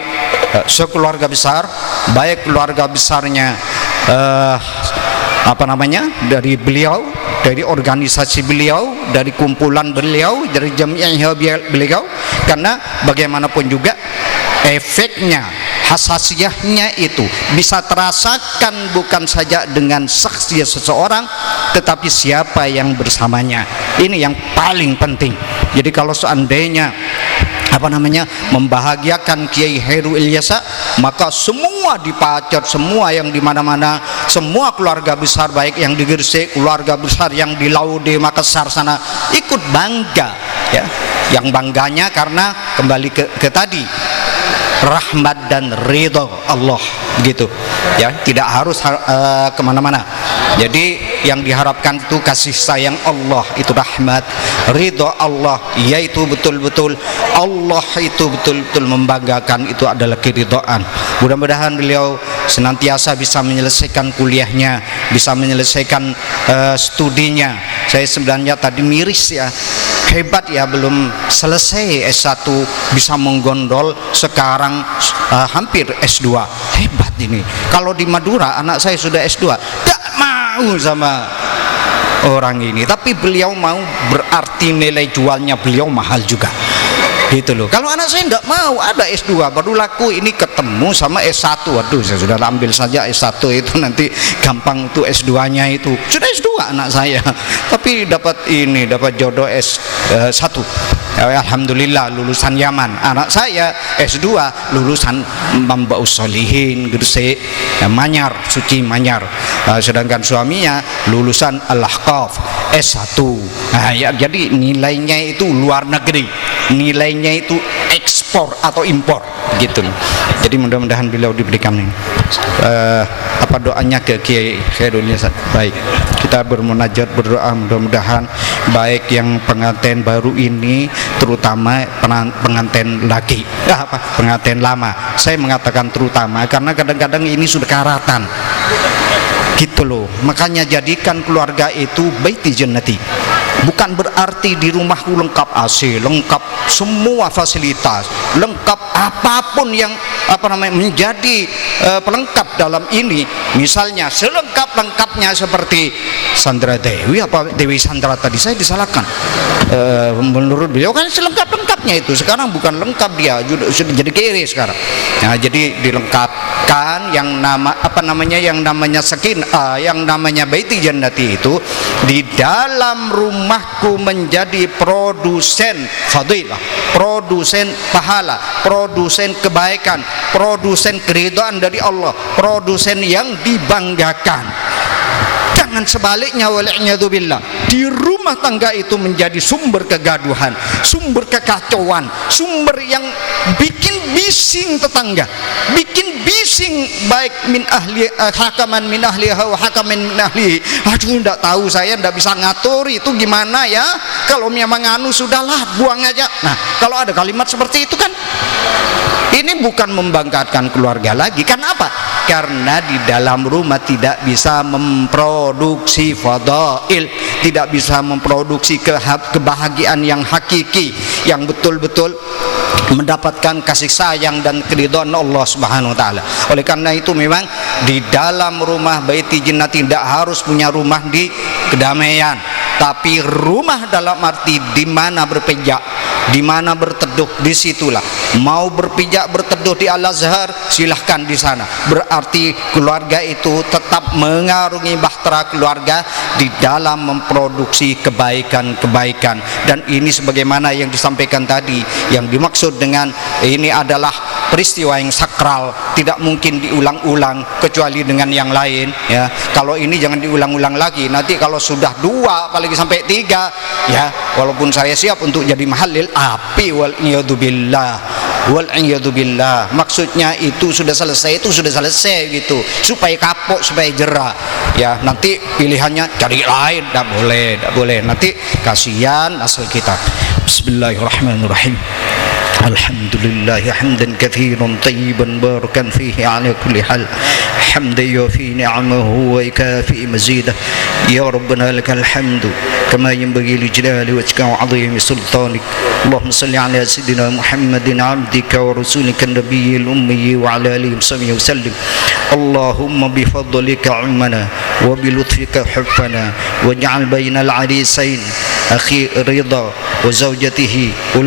sekeluarga besar, baik keluarga besarnya dari beliau, dari organisasi beliau, dari kumpulan beliau, dari jamiah beliau, karena bagaimanapun juga efeknya, hasasiahnya itu bisa terasakan bukan saja dengan saksi seseorang, tetapi siapa yang bersamanya. Ini yang paling penting. Jadi kalau seandainya membahagiakan Kiai Heru Ilyasa, maka semua di Pacet, semua yang di mana-mana, semua keluarga besar baik yang di Gresik, keluarga besar yang di Laude Makassar sana ikut bangga ya. Yang bangganya karena kembali ke tadi, rahmat dan ridho Allah gitu ya, tidak harus kemana-mana. Jadi yang diharapkan itu kasih sayang Allah, itu rahmat, ridho Allah, yaitu betul-betul Allah itu betul-betul membanggakan, itu adalah keridhaan. Mudah-mudahan beliau senantiasa bisa menyelesaikan kuliahnya, bisa menyelesaikan studinya. Saya sebenarnya tadi miris ya, hebat ya, belum selesai S1 bisa menggondol sekarang hampir S2. Hebat ini. Kalau di Madura anak saya sudah S2, tak mau sama orang ini, tapi beliau mau, berarti nilai jualnya beliau mahal juga gitu loh. Kalau anak saya tidak mau, ada S2 baru laku, ini ketemu sama S1, waduh saya sudah ambil saja S1 itu, nanti gampang tuh S2 nya itu. Sudah S2 anak saya, tapi dapat jodoh S1. Alhamdulillah lulusan Yaman. Anak saya S2 lulusan Mambaus Solihin Gresik, Manyar, Suci Manyar. Sedangkan suaminya lulusan Al-Ahqaf S1. Nah, ya, jadi nilainya itu luar negeri, nilainya itu ekspor atau impor gitu. Jadi mudah-mudahan beliau diberikan apa doanya ke Kiai Khairul Nisa. Baik, kita bermunajat berdoa mudah-mudahan baik yang pengantin baru ini, terutama pengantin lagi, pengantin lama. Saya mengatakan terutama karena kadang-kadang ini sudah karatan gitu loh. Makanya jadikan keluarga itu baiti jannati. Bukan berarti di rumahku lengkap AC, lengkap semua fasilitas, lengkap apapun yang menjadi pelengkap dalam ini. Misalnya selengkap-lengkapnya seperti Sandra Dewi, Dewi Sandra tadi saya disalahkan. Menurut beliau kan selengkap-lengkapnya itu. Sekarang bukan lengkap, dia sudah jadi kiri sekarang. Nah, jadi dilengkapkan yang namanya sakinah, yang namanya baiti jannati itu di dalam rumahku menjadi produsen fadilah, produsen pahala, produsen kebaikan, produsen keridhaan dari Allah, produsen yang dibanggakan. Jangan sebaliknya, wal'iyadzubillah, di rumah tangga itu menjadi sumber kegaduhan, sumber kekacauan, sumber yang bikin bising tetangga, bikin bising baik min ahli hakaman min ahliha wa hakaman min ahlihi. Aduh, enggak tahu, saya enggak bisa ngatur itu gimana ya. Kalau memang sudahlah, buang aja. Nah, kalau ada kalimat seperti itu kan ini bukan membanggakan keluarga lagi. Kenapa? Karena di dalam rumah tidak bisa memproduksi fadail, tidak bisa memproduksi kebahagiaan yang hakiki, yang betul-betul mendapatkan kasih sayang dan keridhaan Allah Subhanahu wa taala. Oleh karena itu memang di dalam rumah baiti jannati tidak harus punya rumah di kedamaian, tapi rumah dalam arti di mana berpijak, di mana berteduh, disitulah. Mau berpijak berteduh di Al-Azhar, silahkan di sana. Berarti keluarga itu tetap mengarungi bahtera keluarga di dalam memproduksi kebaikan-kebaikan. Dan ini sebagaimana yang disampaikan tadi, yang dimaksud dengan ini adalah peristiwa yang sakral, tidak mungkin diulang-ulang kecuali dengan yang lain ya. Kalau ini jangan diulang-ulang lagi, nanti kalau sudah 2 apalagi sampai 3 ya, walaupun saya siap untuk jadi mahallil api, wal iyadu billah, maksudnya itu sudah selesai gitu, supaya kapok, supaya jerah ya. Nanti pilihannya cari lain, tidak boleh, nanti kasihan asal kita. Bismillahirrahmanirrahim. Alhamdulillah hamdan katsiran tayyiban barakan fihi ala kulli hal, hamdan yufi ni'amahu wa yukafi mazidah. Ya Rabbana lakal hamdu kama yanbaghi li jalali wajhika wa 'azimi sultanik. Allahumma salli ala sayyidina Muhammadin 'abdika wa rasulika an-nabiyil ummi wa ala alihi wa sahbihi wa sallim. Allahumma bi fadlika 'ummana wa bi lutfika huffana waj'al bainal 'arisain akhi ridha wa zawjatihi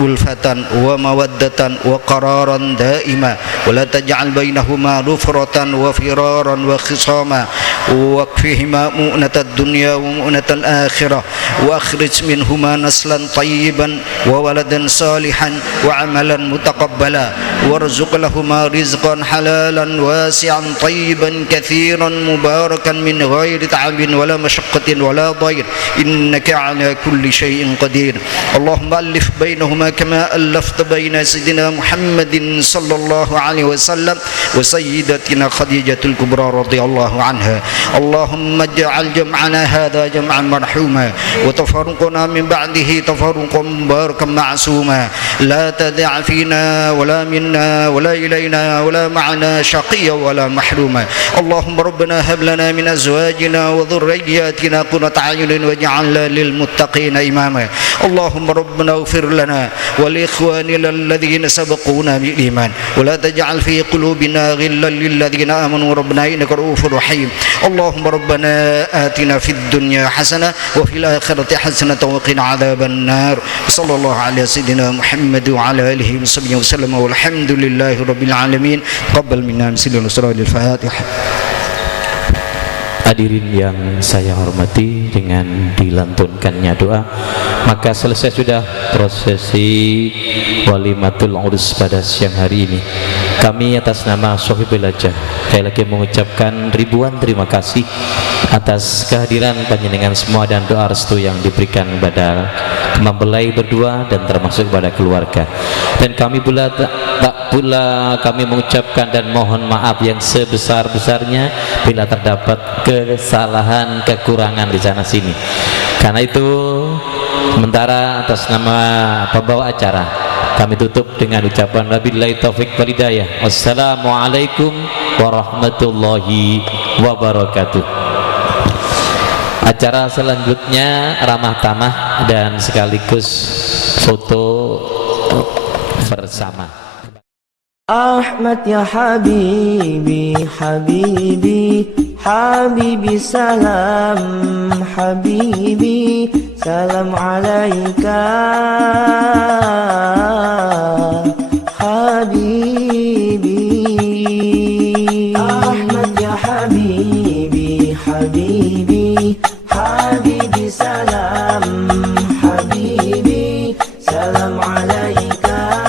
ulfatan wa mawaddatan wa qararan daima wa la taj'al bainahuma rufratan wa firaran wa khisama wa kfihima mu'natad dunya wa mu'natal akhirah wa akhrij minhuma naslan tayyiban wa waladan salihan wa amalan mutaqabbala warzuq lahuma rizqan halalan wasi'an tayyiban kathiran mubarakan min ghairi ta'abin wala mashaqqatin wala dhair innaka ala kulli shay'in qadir. Allahumma alif bainahuma kama alafta baina sayyidina Muhammadin sallallahu alaihi wasallam wa sayyidatina Khadijatul Kubra radhiyallahu anha. Allahumma ij'al jam'ana hadha jam'an marhuma wa tafarruqana min ba'dihi tafarruqan mubarakan ma'suma la tad'a fina wala minna wala ilayna wala ma'ana shaqiyya wala mahruma. Allahumma rabbana hab lana min azwajina wa dhurriyyatina qurrata a'yunin waj'alna lil muttaqina imama. Allahumma rabbana ighfir lana wa li ikhwanina alladhina sabaquna bil iman wa la taj'al fi qulubina ghillan lil ladzina amanu rabbana innaka ra'ufur rahim. Allahumma rabbana atina fid dunya hasanah wa fil akhirati hasanah wa qina adzaban nar. Sallallahu ala sayyidina Muhammad wa ala alihi wa sahbihi wa sallam walhamdulillahi rabbil alamin. Qabbal minna bismillahir rahmanir rahim. Hadirin yang saya hormati, dengan dilantunkannya doa maka selesai sudah prosesi walimatul urus pada siang hari ini. Kami atas nama Sohibul Hajah saya lagi mengucapkan ribuan terima kasih atas kehadiran panjenengan semua dan doa restu yang diberikan kepada mempelai berdua dan termasuk kepada keluarga. Dan kami pula kami mengucapkan dan mohon maaf yang sebesar-besarnya bila terdapat kesalahan, kekurangan di sana sini. Karena itu sementara atas nama pembawa acara kami tutup dengan ucapan wabillahi taufik wal hidayah. Wassalamualaikum warahmatullahi wabarakatuh. Acara selanjutnya ramah tamah dan sekaligus foto bersama. Ahmad ya habibi, habibi, habibi salam, habibi salam alaika, habibi. Ahmad ya habibi, habibi, habibi salam, habibi salam alaika,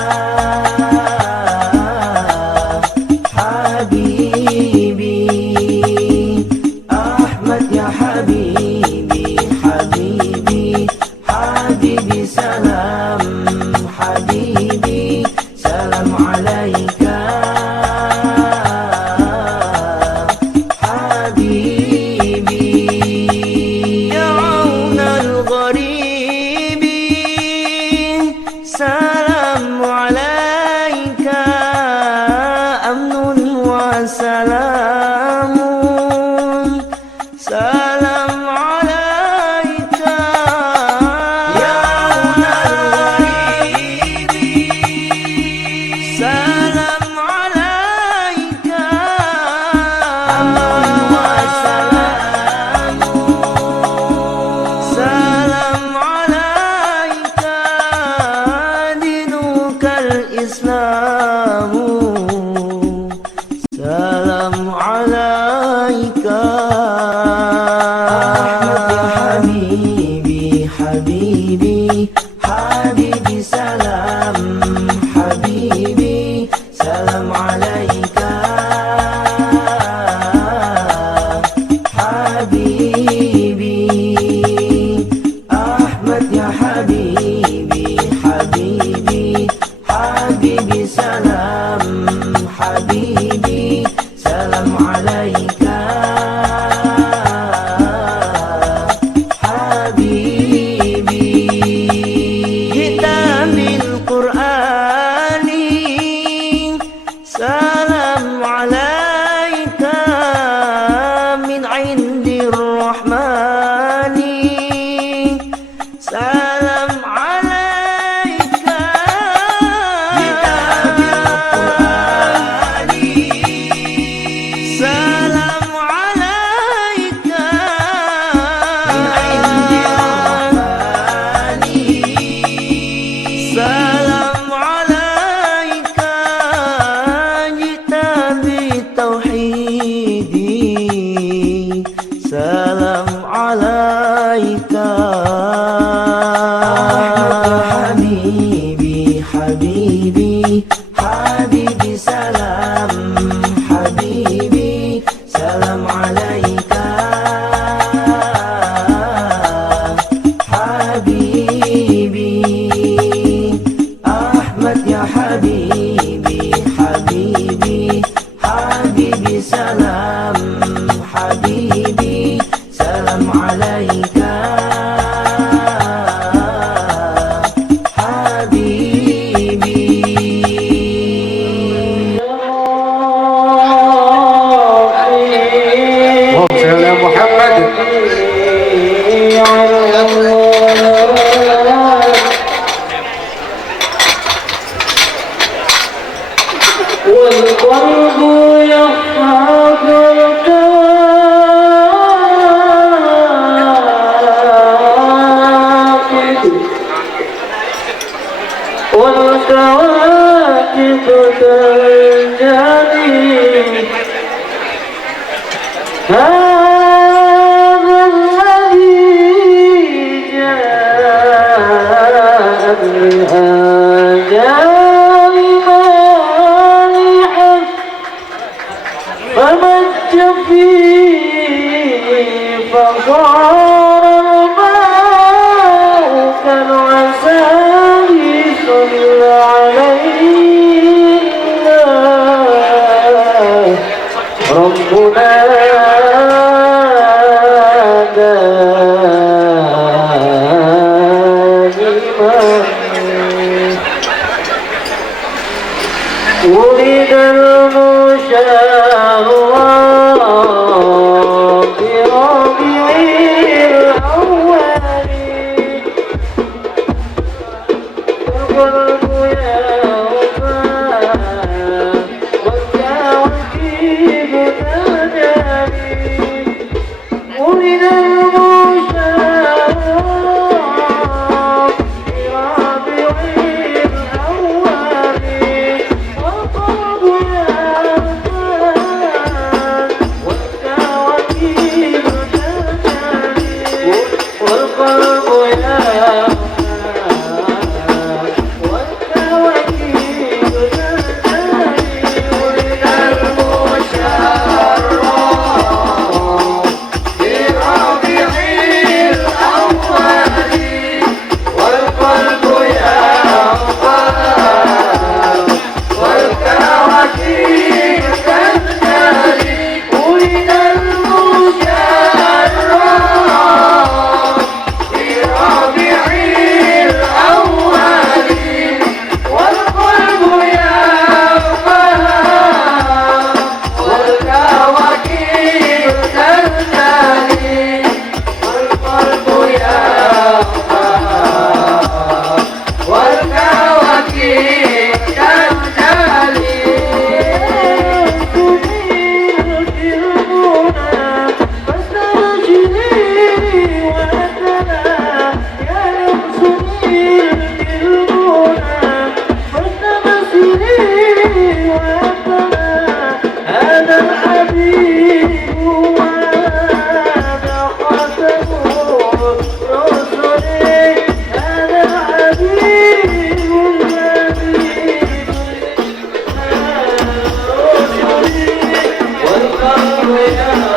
والقلب يحفظ فمج فيه فصار الماء كالعسل صلى علينا ربنا ولد المشار بربيع الأول فقلب يوما والكواكب تجري ولد المشار بربيع الأول والقلب Yeah.